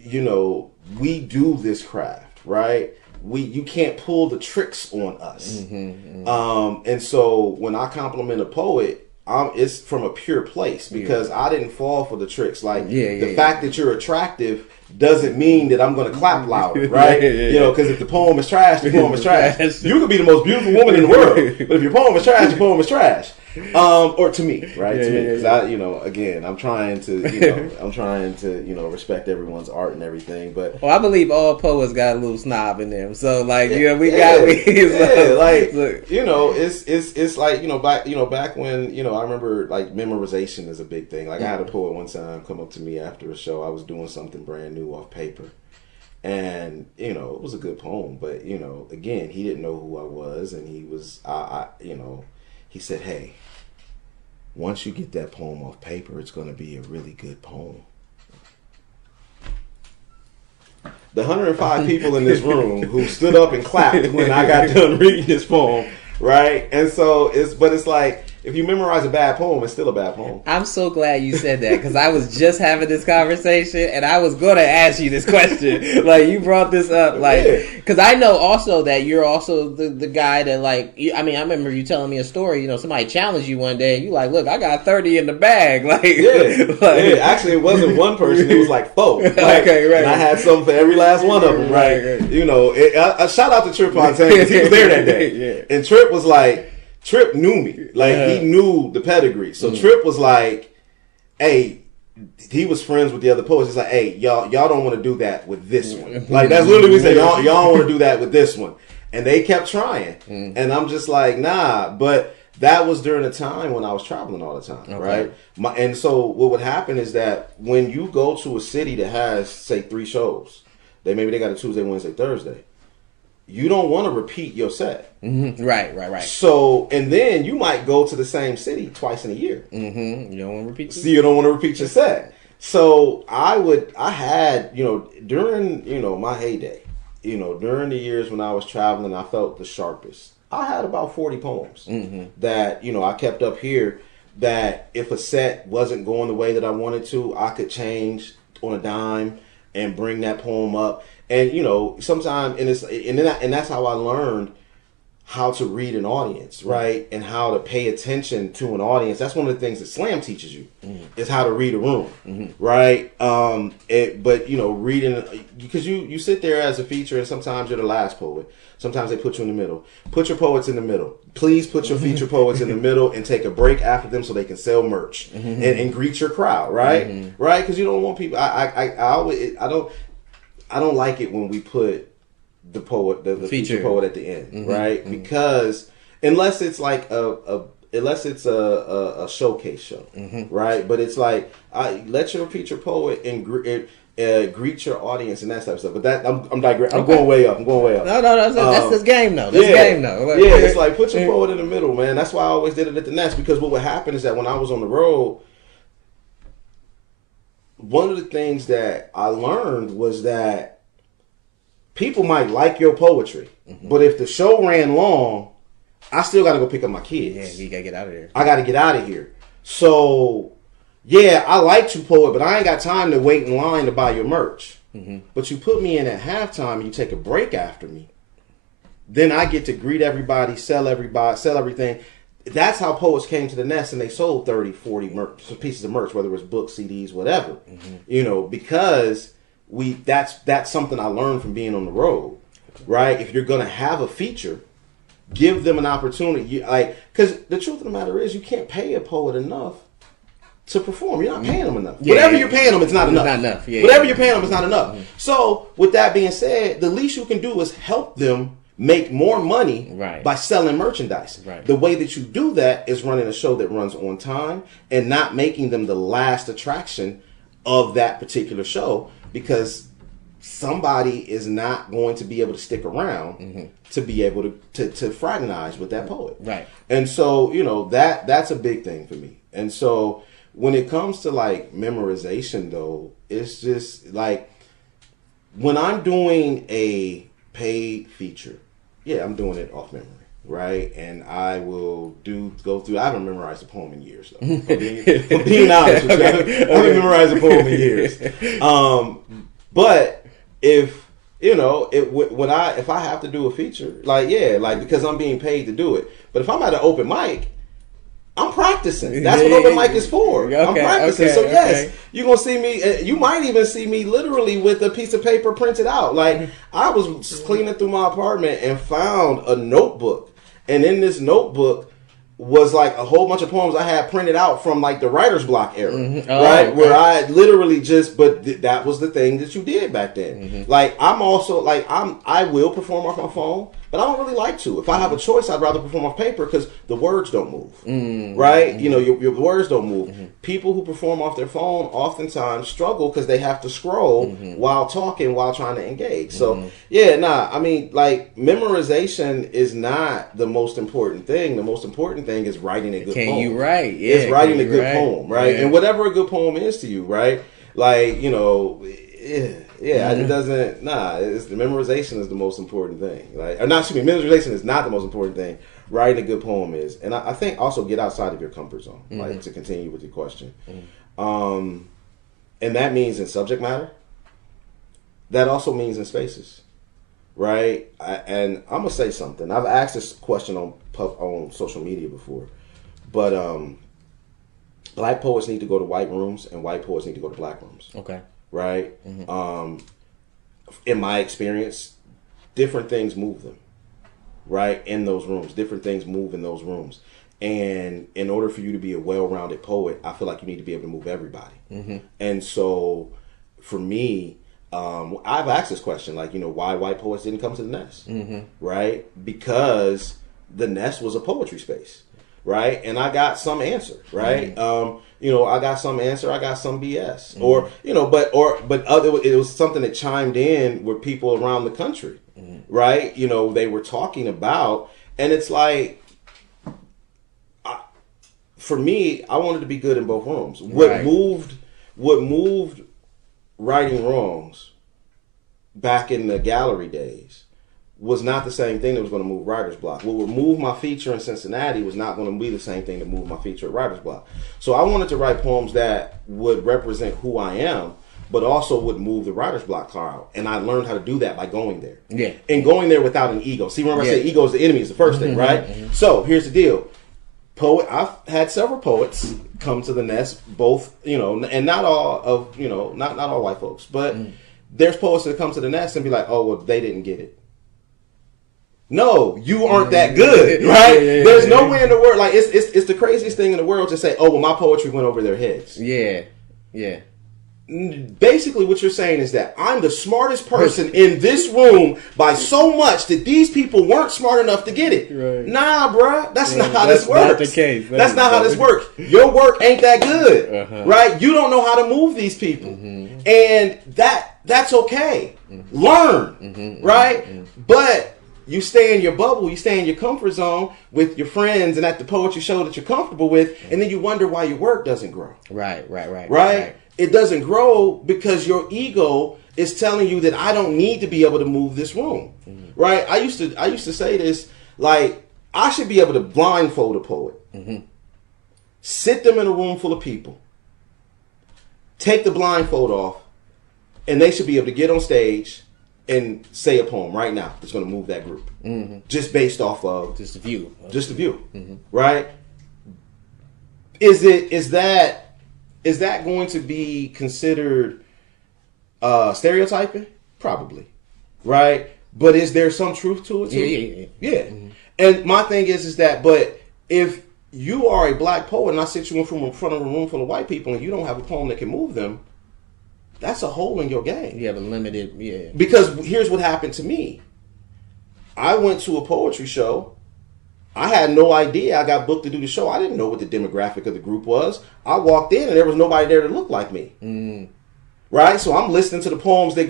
we do this craft, right? You can't pull the tricks on us. And so when I compliment a poet, it's from a pure place, because I didn't fall for the tricks. Like the fact that you're attractive doesn't mean that I'm going to clap louder, right? Because if the poem is trash, the poem is trash. You could be the most beautiful woman in the world, but if your poem is trash, your poem is trash. Or to me, right? To me, because again, I'm trying to, respect everyone's art and everything. But I believe all poets got a little snob in them. So like, it's like back when I remember like memorization is a big thing. Like I had a poet one time come up to me after a show. I was doing something brand new off paper. And, it was a good poem, but, again, he didn't know who I was, and he was, he said, hey, once you get that poem off paper, it's going to be a really good poem. The 105 people in this room who stood up and clapped when I got done reading this poem, right? And so it's like, if you memorize a bad poem, it's still a bad poem. I'm so glad you said that, because I was just having this conversation and I was going to ask you this question. Like, you brought this up, because I know also that you're also the guy that, like, I remember you telling me a story, somebody challenged you one day and you like, look, I got 30 in the bag. Actually, it wasn't one person, it was like 4. Okay, right. And I had something for every last one of them, right? A shout out to Trip Fontaine, because he was there that day. Yeah. And Trip was like, Trip knew me. He knew the pedigree. So Trip was like, hey, he was friends with the other poets. He's like, hey, y'all don't want to do that with this one. Like, that's literally what we say. Y'all don't want to do that with this one. And they kept trying. And I'm just like, nah. But that was during a time when I was traveling all the time, right? And so what would happen is that when you go to a city that has, say, 3 shows, maybe they got a Tuesday, Wednesday, Thursday, you don't want to repeat your set. Mm-hmm. Right. So, and then you might go to the same city twice in a year. Mm-hmm. You don't want to repeat. So you don't want to repeat your set. So I had, during, my heyday, during the years when I was traveling, I felt the sharpest. I had about 40 poems that, I kept up here, that if a set wasn't going the way that I wanted to, I could change on a dime and bring that poem up. And sometimes, and that's how I learned how to read an audience, right? And how to pay attention to an audience. That's one of the things that slam teaches you, is how to read a room, right? Reading, because you sit there as a feature, and sometimes you're the last poet. Sometimes they put you in the middle. Put your poets in the middle. Please put your feature poets in the middle and take a break after them so they can sell merch and greet your crowd, right? Right? Because you don't want people. I don't like it when we put the poet, the feature poet at the end, right? Because unless it's like a showcase show, right? But it's like, let your feature poet and greet your audience and that type of stuff. But that I'm digressing. I'm going way up. No, that's this game though. Game though. It's like, put your poet in the middle, man. That's why I always did it at the Nest, because what would happen is that when I was on the road, one of the things that I learned was that people might like your poetry, but if the show ran long, I still got to go pick up my kids. Yeah, you got to get out of here. I got to get out of here. So, yeah, I like you, poet, but I ain't got time to wait in line to buy your merch. But you put me in at halftime and you take a break after me. Then I get to greet everybody, sell everything. That's how poets came to the Nest, and they sold 30, 40 pieces of merch, whether it was books, CDs, whatever. Because that's something I learned from being on the road, right? If you're going to have a feature, give them an opportunity. Because the truth of the matter is, you can't pay a poet enough to perform. You're not paying them enough. Whatever you're paying them, it's not enough. It's not enough. Whatever you're paying them, it's not enough. So, with that being said, the least you can do is help them make more money by selling merchandise. The way that you do that is running a show that runs on time and not making them the last attraction of that particular show, because somebody is not going to be able to stick around to be able to fraternize with that poet. And so, that's a big thing for me. And so when it comes to like memorization though, it's just like, when I'm doing a paid feature, I'm doing it off memory, right? And I will go through. I haven't memorized a poem in years, though. I'm being honest with you, I haven't memorized a poem in years. But if if I have to do a feature, because I'm being paid to do it. But if I'm at an open mic, I'm practicing. That's what open mic is for. I'm practicing. So yes, you're going to see me. You might even see me literally with a piece of paper printed out. Like, I was cleaning through my apartment and found a notebook. And in this notebook, was like a whole bunch of poems I had printed out from like the writer's block era, right? Okay. Where I literally just, that was the thing that you did back then. Like I'm also like I will perform off my phone, but I don't really like to. If I have a choice, I'd rather perform off paper because the words don't move, right? You know, your words don't move. People who perform off their phone oftentimes struggle because they have to scroll while talking, while trying to engage. So I mean, like memorization is not the most important thing. The most important thing is writing a good poem. Can you write? Yeah, it's writing a good poem, right? Yeah. And whatever a good poem is to you, right? Like, you know, it doesn't. It's the memorization is the most important thing. Like, or not, excuse me, memorization is not the most important thing. Writing a good poem is, and I think also get outside of your comfort zone, like to continue with your question. And that means in subject matter. That also means in spaces, right? And I'm gonna say something. I've asked this question on social media before, but black poets need to go to white rooms, and white poets need to go to black rooms. Okay. Right? In my experience, different things move them, right? In those rooms. Different things move in those rooms. And in order for you to be a well-rounded poet, I feel like you need to be able to move everybody. And so, for me, I've asked this question, like, you know, why white poets didn't come to the Nest, right? Because the Nest was a poetry space, right? And I got some answer, right? You know, I got some answer, I got some BS, or you know, but it was something that chimed in with people around the country, right? You know, they were talking about, and it's like, for me, I wanted to be good in both rooms. What moved righting wrongs back in the gallery days was not the same thing that was going to move writer's block. What would move my feature in Cincinnati was not going to be the same thing that moved my feature at writer's block. So I wanted to write poems that would represent who I am, but also would move the writer's block crowd. And I learned how to do that by going there. Yeah. And going there without an ego. See, remember I said ego is the enemy is the first thing, right? So here's the deal. I've had several poets come to the Nest, both, you know, and not all of, you know, not all white folks, but there's poets that come to the Nest and be like, oh, well, they didn't get it. No, you aren't that good, right? There's no way in the world, like, it's the craziest thing in the world to say, oh, well, my poetry went over their heads. Yeah. Basically, what you're saying is that I'm the smartest person in this room by so much that these people weren't smart enough to get it. Right. Nah, bruh, that's not how this works. Not the case. That's not how this works. Your work ain't that good, right? You don't know how to move these people, and that's okay. Learn, right? But you stay in your bubble, you stay in your comfort zone with your friends and at the poetry show that you're comfortable with, and then you wonder why your work doesn't grow. Right? It doesn't grow because your ego is telling you that I don't need to be able to move this room. Right? I used to say this, like, I should be able to blindfold a poet. Sit them in a room full of people. Take the blindfold off, and they should be able to get on stage and say a poem right now that's going to move that group, just based off of just the view, right? Is that going to be considered stereotyping? Probably, right? But is there some truth to it too? Yeah. And my thing is that, but if you are a black poet and I sit you in front of a room full of white people and you don't have a poem that can move them, that's a hole in your game. You have a limited, Because here's what happened to me. I went to a poetry show. I had no idea I got booked to do the show. I didn't know what the demographic of the group was. I walked in and there was nobody there that looked like me. Right? So I'm listening to the poems that's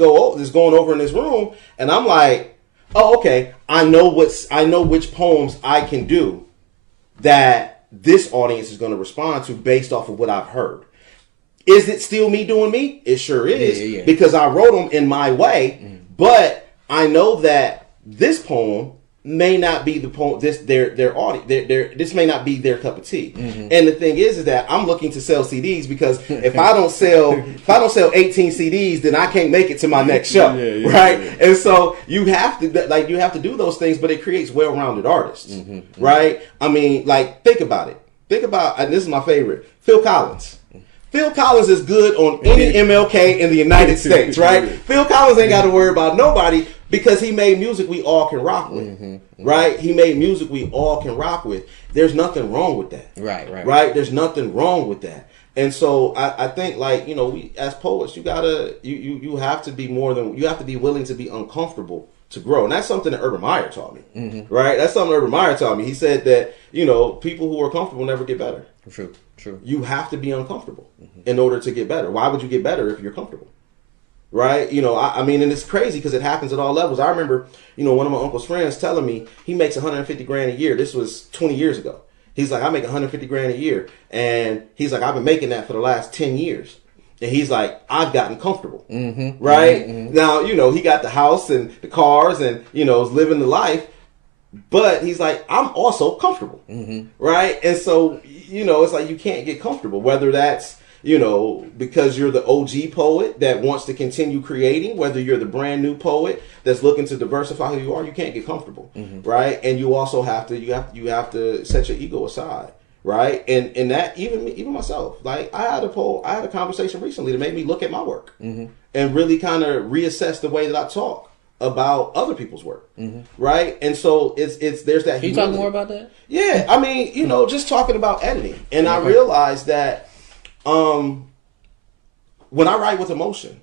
going over in this room, and I'm like, oh, okay. I know which poems I can do that this audience is going to respond to based off of what I've heard. Is it still me doing me? It sure is, because I wrote them in my way. But I know that this poem may not be the poem. Their audience. This may not be their cup of tea. And the thing is that I'm looking to sell CDs, because if I don't sell 18 CDs, then I can't make it to my next show, right? And so you have to do those things, but it creates well-rounded artists, right? I mean, like, think about it. And this is my favorite, Phil Collins. Phil Collins is good on any MLK in the United States, right? Phil Collins ain't got to worry about nobody. Because he made music we all can rock with, right? He made music we all can rock with. There's nothing wrong with that, right? There's nothing wrong with that. And so I think, like, you know, we as poets, you have to be you have to be willing to be uncomfortable to grow. And that's something that Urban Meyer taught me, right? That's something Urban Meyer taught me. He said that, you know, people who are comfortable never get better. True. You have to be uncomfortable in order to get better. Why would you get better if you're comfortable? Right? You know, I mean, and it's crazy because it happens at all levels. I remember, you know, one of my uncle's friends telling me he makes 150 grand a year. This was 20 years ago. He's like, I make 150 grand a year. And he's like, I've been making that for the last 10 years. And he's like, I've gotten comfortable. Right? Now, you know, he got the house and the cars and, you know, is living the life. But he's like, I'm also comfortable. Right? And so, you know, it's like you can't get comfortable, whether that's, you know, because you're the OG poet that wants to continue creating, whether you're the brand new poet that's looking to diversify who you are, you can't get comfortable, right? And you also have to set your ego aside, right? And that even myself, like I had a conversation recently that made me look at my work and really kind of reassess the way that I talk about other people's work, right? And so it's there's that. Can you talk more about that? Yeah, I mean, you know, just talking about editing, and I realized that. When I write with emotion,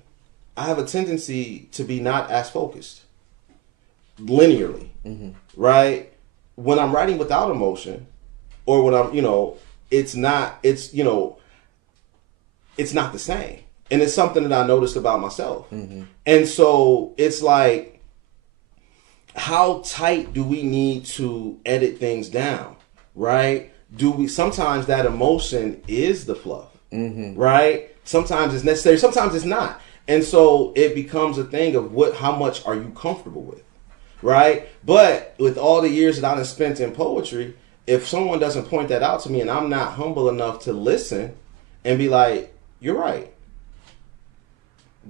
I have a tendency to be not as focused linearly, right? When I'm writing without emotion, or when I'm, you know, it's not the same. And it's something that I noticed about myself. And so it's like, how tight do we need to edit things down, right? Sometimes that emotion is the fluff. Right? Sometimes it's necessary, sometimes it's not. And so it becomes a thing of how much are you comfortable with? Right? But with all the years that I've spent in poetry, if someone doesn't point that out to me and I'm not humble enough to listen and be like, you're right.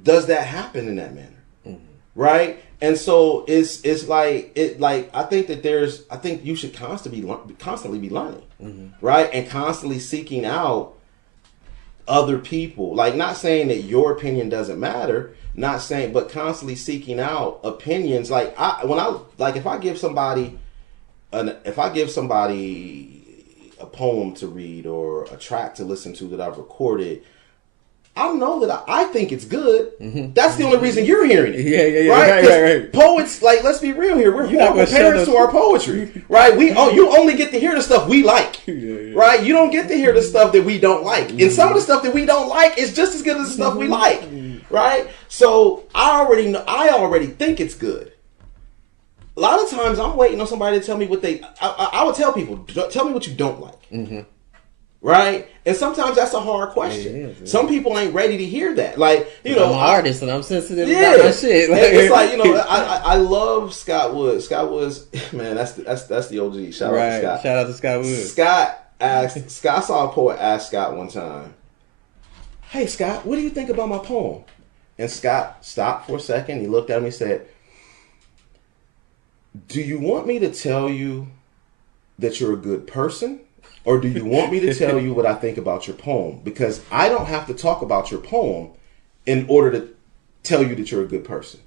Does that happen in that manner? Right? And so it's like I think you should constantly be learning. Right? And constantly seeking out other people, like not saying that your opinion doesn't matter, but constantly seeking out opinions. Like if I give somebody a poem to read or a track to listen to that I've recorded, I know that I think it's good. That's the only reason you're hearing it. Yeah. Right? Poets, like, let's be real here. We're horrible parents to our poetry, right? You only get to hear the stuff we like, right? You don't get to hear the stuff that we don't like. And some of the stuff that we don't like is just as good as the stuff we like, right? So I already think it's good. A lot of times I'm waiting on somebody to tell me what I would tell people, tell me what you don't like. Right? And sometimes that's a hard question. Some people ain't ready to hear that. Like, you know, I'm an artist and I'm sensitive about my shit. It's like, you know, I love Scott Wood. Scott Wood's, man, that's the OG. Shout out to Scott. Shout out to Scott Wood. Scott saw a poet ask Scott one time, hey Scott, what do you think about my poem? And Scott stopped for a second. He looked at me and said, do you want me to tell you that you're a good person? Or do you want me to tell you what I think about your poem? Because I don't have to talk about your poem in order to tell you that you're a good person.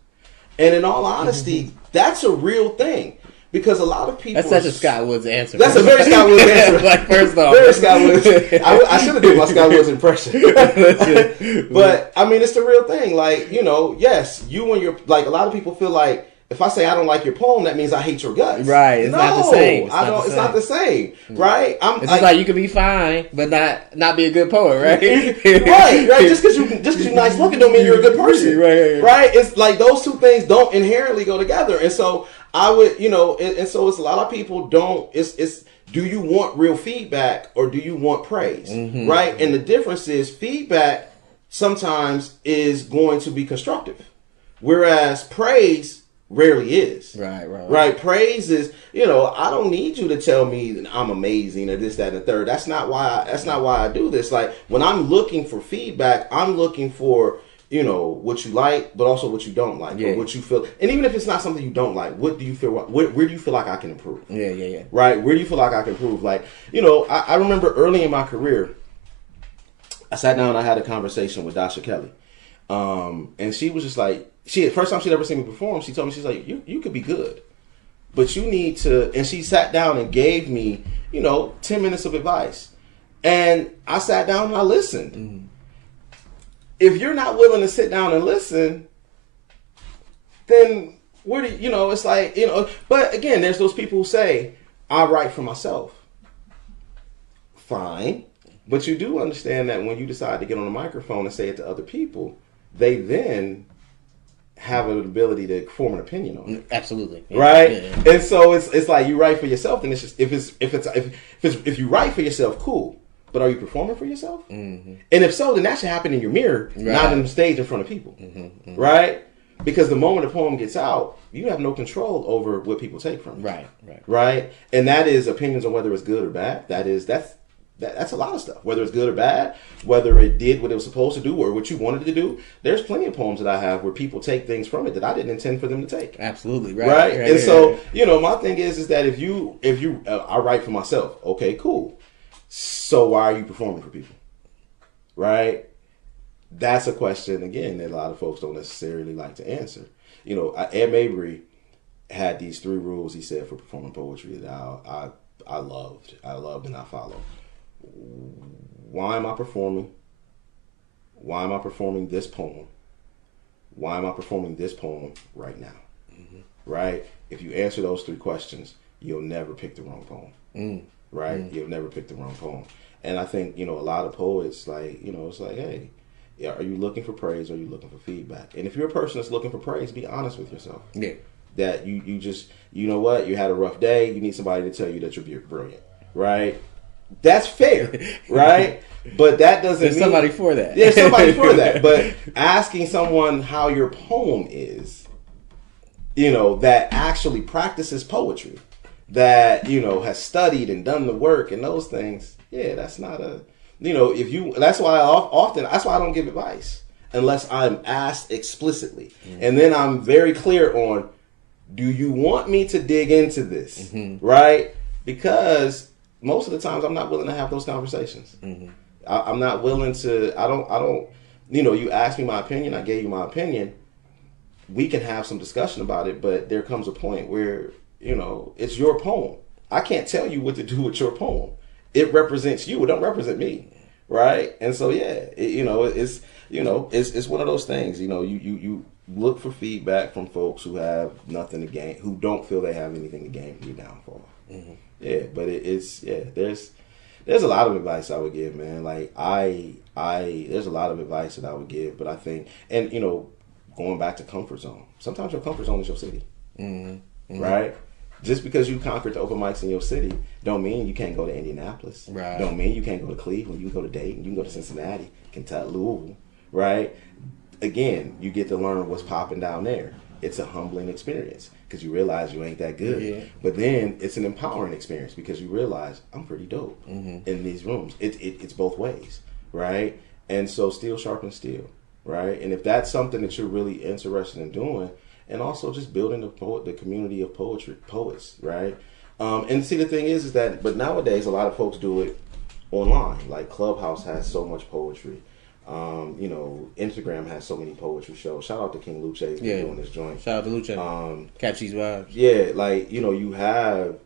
And in all honesty, that's a real thing. Because a lot of people... That's such a Scott Woods answer. That's a very Scott Woods answer. Like, first off. Very Scott Woods. I should have did my Scott Woods impression. But, I mean, it's the real thing. Like, you know, yes, you and your... Like, a lot of people feel like, if I say I don't like your poem, that means I hate your guts. Right. It's not the same. It's not the same. Right? It's just like you can be fine, but not be a good poet, right? right. Just because you're nice looking don't mean you're a good person. Right? It's like those two things don't inherently go together. And so I would, you know, and so it's a lot of people don't, it's do you want real feedback or do you want praise? Right? And the difference is feedback sometimes is going to be constructive. Whereas praise rarely is. Right. Praise is, you know, I don't need you to tell me that I'm amazing or this, that, and the third. That's not why I do this. Like, when I'm looking for feedback, I'm looking for, you know, what you like, but also what you don't like, or what you feel. And even if it's not something you don't like, what do you feel? Where do you feel like I can improve? Yeah. Right. Where do you feel like I can improve? Like, you know, I remember early in my career, I sat down and I had a conversation with Dasha Kelly. And she was just like, first time she'd ever seen me perform, she told me, she's like, you could be good, but you need to, and she sat down and gave me, 10 minutes of advice. And I sat down and I listened. Mm-hmm. If you're not willing to sit down and listen, then where do it's like, but again, there's those people who say, I write for myself. Fine. But you do understand that when you decide to get on a microphone and say it to other people, they then have an ability to form an opinion on it. Absolutely. Yeah. Right? Yeah. And so it's like you write for yourself, then it's just if you write for yourself, cool. But are you performing for yourself? Mm-hmm. And if so, then that should happen in your mirror, right. Not on the stage in front of people. Mm-hmm, mm-hmm. Right? Because the moment the poem gets out, you have no control over what people take from it. Right? And that is opinions on whether it's good or bad. That's a lot of stuff. Whether it's good or bad, whether it did what it was supposed to do or what you wanted it to do. There's plenty of poems that I have where people take things from it that I didn't intend for them to take. Absolutely. Right? And so, my thing is that if you I write for myself, okay, cool. So why are you performing for people? Right? That's a question, again, that a lot of folks don't necessarily like to answer. Ed Mabry had these 3 rules, he said, for performing poetry that I loved and I follow. Why am I performing? Why am I performing this poem? Why am I performing this poem right now? Mm-hmm. Right? If you answer those 3 questions, you'll never pick the wrong poem. Mm. Right? Mm. You'll never pick the wrong poem. And I think, a lot of poets, like, it's like, hey, are you looking for praise or are you looking for feedback? And if you're a person that's looking for praise, be honest with yourself. Yeah. That you just, you know what, you had a rough day, you need somebody to tell you that you're brilliant. Right? That's fair, right? But that doesn't There's somebody for that. There's somebody for that. But asking someone how your poem is, that actually practices poetry, that, has studied and done the work and those things, that's not a, that's why I don't give advice unless I'm asked explicitly. Mm-hmm. And then I'm very clear on, do you want me to dig into this? Mm-hmm. Right? Because most of the times I'm not willing to have those conversations. Mm-hmm. I'm not willing to, I don't, you asked me my opinion, I gave you my opinion. We can have some discussion about it, but there comes a point where, it's your poem. I can't tell you what to do with your poem. It represents you. It don't represent me. Right? And so, it's one of those things, you look for feedback from folks who have nothing to gain, who don't feel they have anything to gain from your downfall. Mm-hmm. Yeah, but there's a lot of advice I would give, man. Like there's a lot of advice that I would give, but I think, and going back to comfort zone, sometimes your comfort zone is your city. Mm-hmm. Mm-hmm. Right? Just because you conquered the open mics in your city, don't mean you can't go to Indianapolis. Right. Don't mean you can't go to Cleveland. You can go to Dayton. You can go to Cincinnati, Kentucky, Louisville. Right? Again, you get to learn what's popping down there. It's a humbling experience because you realize you ain't that good. Yeah. But then it's an empowering experience because you realize I'm pretty dope in these rooms. It's both ways, right? And so steel sharpens steel, right? And if that's something that you're really interested in doing, and also just building the community of poets, right? And see, the thing is that, but nowadays a lot of folks do it online. Like Clubhouse has so much poetry. Instagram has so many poetry shows. Shout out to King Luce for doing this joint. Shout out to Luce. Catch these vibes. Yeah, like, you have,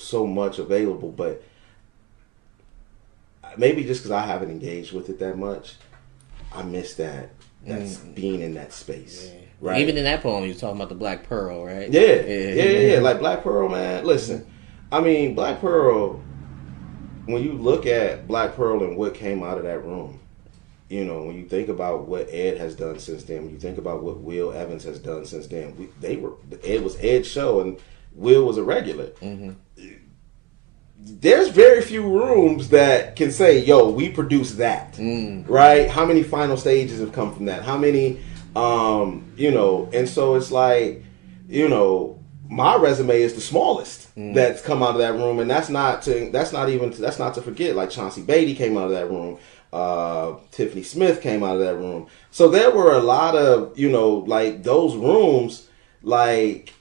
so much available, but maybe just because I haven't engaged with it that much, I miss that. That's being in that space. Yeah. Right. Even in that poem, you was talking about the Black Pearl, right? Yeah. Like Black Pearl, man. Listen, I mean, Black Pearl, when you look at Black Pearl and what came out of that room, when you think about what Ed has done since then, when you think about what Will Evans has done since then, Ed was Ed's show and Will was a regular. Mm-hmm. There's very few rooms that can say, yo, we produced that, right? How many final stages have come from that? How many, and so it's like, my resume is the smallest that's come out of that room. And that's not to forget, like Chauncey Beatty came out of that room. Tiffany Smith came out of that room. So there were a lot of, like those rooms, like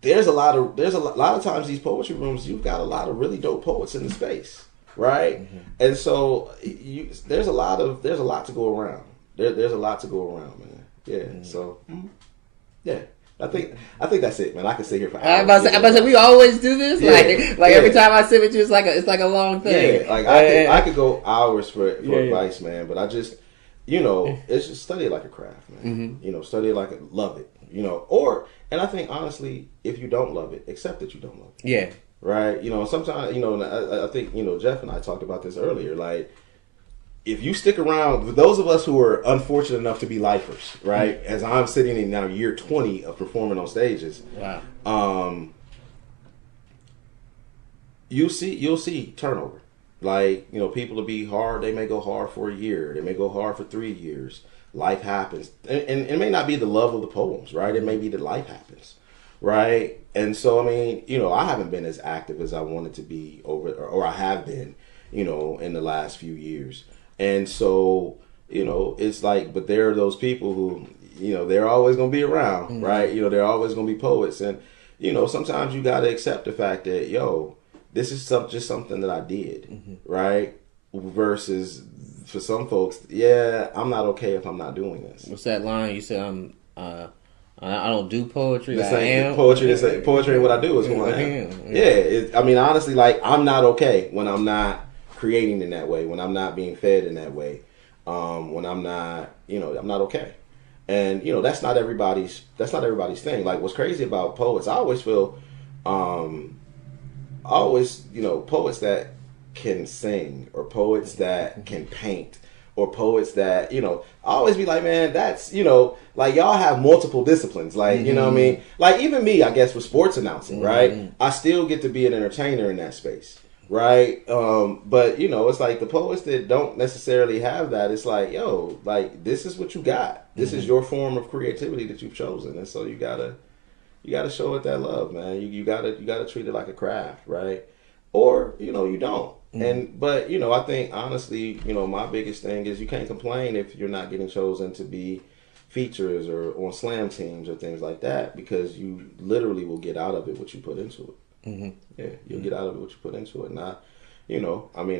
there's a lot of times these poetry rooms, you've got a lot of really dope poets in the space, right? Mm-hmm. And so there's a lot to go around. there's a lot to go around, man. Yeah. So yeah. I think that's it, man. I can sit here for hours. I'm about to say we always do this. Yeah, every time I sit with you, it's like a long thing. Yeah, like I could go hours for advice, man. But I just, it's just study it like a craft, man. Study it like love it, and I think honestly, if you don't love it, accept that you don't love it. Yeah. Right. Sometimes, I think, Jeff and I talked about this earlier. Like, if you stick around, those of us who are unfortunate enough to be lifers, right? As I'm sitting in now year 20 of performing on stages, wow. You'll see turnover. Like, people will be hard. They may go hard for a year. They may go hard for 3 years. Life happens, and it may not be the love of the poems, right? It may be that life happens, right? And so, I mean, I haven't been as active as I wanted to be or I have been, in the last few years. And so, it's like, but there are those people who, they're always going to be around, right? They're always going to be poets. And, sometimes you got to accept the fact that, this is just something that I did, right? Versus for some folks, I'm not okay if I'm not doing this. What's that line? You said, I don't do poetry. This I am poetry. Poetry and what I do is who I am. Yeah. Honestly, like, I'm not okay when I'm not creating in that way, when I'm not being fed in that way, when I'm not, I'm not okay. And that's not everybody's thing. Like, what's crazy about poets, I always feel, poets that can sing, or poets that can paint, or poets that, I always be like, man, that's, like, y'all have multiple disciplines. Like, you know what I mean? Like, even me, I guess, with sports announcing, right? I still get to be an entertainer in that space. Right. But it's like the poets that don't necessarily have that, it's like, like, this is what you got. This is your form of creativity that you've chosen. And so you gotta show it that love, man. You gotta treat it like a craft, right? Or, you don't. But I think honestly, my biggest thing is you can't complain if you're not getting chosen to be features or on slam teams or things like that, because you literally will get out of it what you put into it. Yeah, you'll get out of it what you put into it. And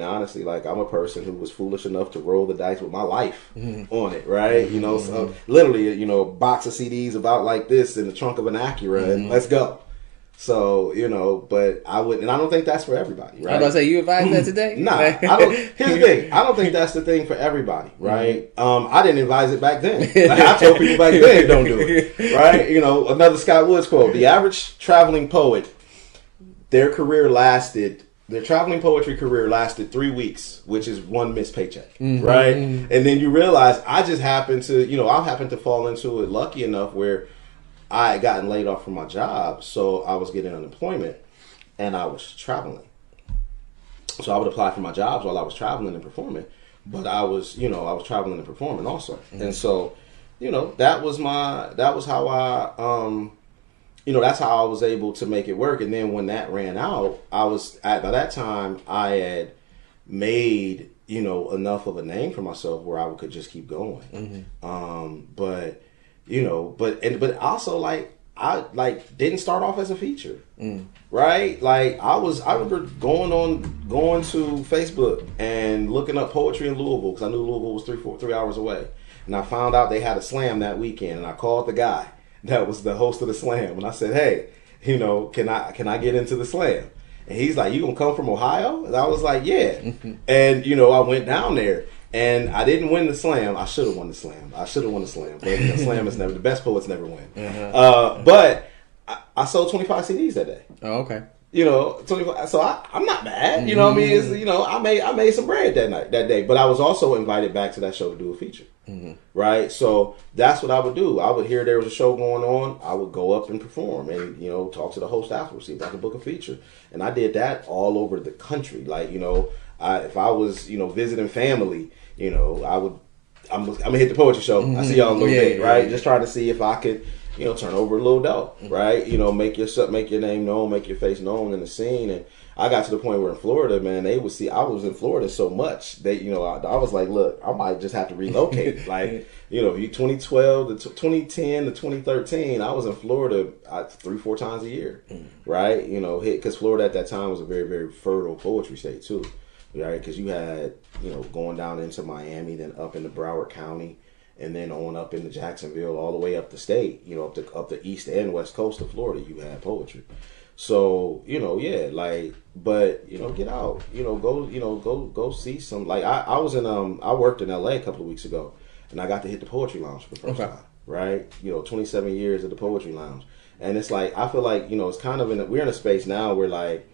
honestly, like, I'm a person who was foolish enough to roll the dice with my life on it, right? So literally, a box of CDs about like this in the trunk of an Acura, and let's go. So, but I don't think that's for everybody, right? I was about to say, you advised that today? Nah, I don't. Here's the thing. I don't think that's the thing for everybody, right? I didn't advise it back then. Like, I told people back then, don't do it, right? Another Scott Woods quote: "The average traveling poet, their traveling poetry career lasted 3 weeks, which is one missed paycheck, right? And then you realize I just happened to fall into it lucky enough where I had gotten laid off from my job, so I was getting unemployment, and I was traveling. So I would apply for my jobs while I was traveling and performing, but I was traveling and performing also. And so, that was how I, that's how I was able to make it work. And then when that ran out, by that time I had made, enough of a name for myself where I could just keep going. But also, like, I didn't start off as a feature, right? Like, I remember going to Facebook and looking up poetry in Louisville, because I knew Louisville was 3 hours away, and I found out they had a slam that weekend, and I called the guy that was the host of the slam, and I said, hey, can I get into the slam? And he's like, you gonna come from Ohio? And I was like, yeah. And I went down there. And I didn't win the slam. I should have won the slam. But the slam is never, the best poets never win. But I sold 25 CDs that day. Oh, okay. 25. So I'm not mad. You know what I mean? It's, I made some bread that day. But I was also invited back to that show to do a feature. Right? So that's what I would do. I would hear there was a show going on. I would go up and perform and, talk to the host afterwards, see if I could book a feature. And I did that all over the country. Like, if I was, visiting family, I'm gonna hit the poetry show. I see y'all in a little bit, right? Just trying to see if I could, turn over a little dough, right? Make your name known, make your face known in the scene. And I got to the point where in Florida, man, they would see I was in Florida so much they, I was like, look, I might just have to relocate. Like, 2012 to 2010 to 2013, I was in Florida 3-4 times a year, right? Because Florida at that time was a very, very fertile poetry state too. Right, because you had, going down into Miami, then up into Broward County, and then on up into Jacksonville, all the way up the state, you know, up the east and west coast of Florida, you had poetry. So, you know, yeah, like, but, you know, get out, you know, go see some, like, I was in, I worked in LA a couple of weeks ago, and I got to hit the Poetry Lounge for the first time, right? You know, 27 years at the Poetry Lounge. And it's like, I feel like, you know, it's kind of we're in a space now where, like,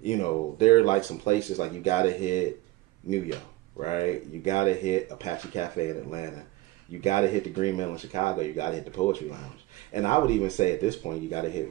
you know, there are like some places, like, you got to hit New York, right? You got to hit Apache Cafe in Atlanta. You got to hit the Green Mill in Chicago. You got to hit the Poetry Lounge. And I would even say at this point, you got to hit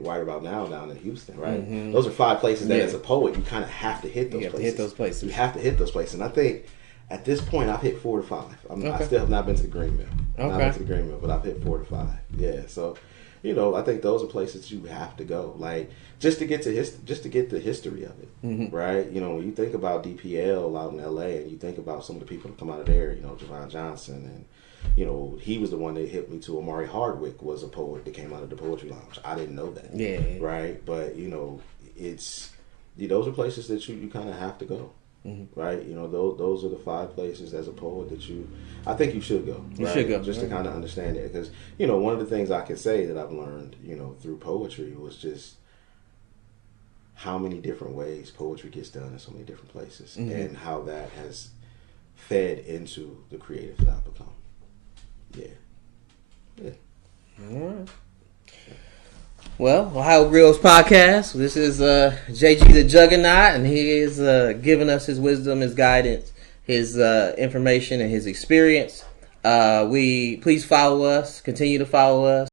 Right About Now down in Houston, right? Mm-hmm. Those are 5 places that as a poet, you kind of have to hit those places. You have to hit those places. And I think at this point, I've hit 4 to 5. I still have not been to the Green Mill. Not been to the Green Mill, but I've hit 4 to 5. Yeah, so, you know, I think those are places you have to go, like, just to get the history of it, mm-hmm. right? You know, when you think about DPL out in LA, and you think about some of the people that come out of there, you know, Javon Johnson, and, you know, he was the one that hit me to. Amari Hardwick was a poet that came out of the Poetry Lounge. I didn't know that. Yeah. Right? But, you know, those are places that you kind of have to go. Mm-hmm. Right? You know, those are the 5 places as a poet that I think you should go. You should go. Just to kind of understand it. Because, you know, one of the things I can say that I've learned, you know, through poetry was just how many different ways poetry gets done in so many different places, mm-hmm. and how that has fed into the creative that I've become. Yeah. All right. Well, Ohio Griots podcast. This is JG the Juggernaut, and he is giving us his wisdom, his guidance, his information, and his experience. Please follow us. Continue to follow us.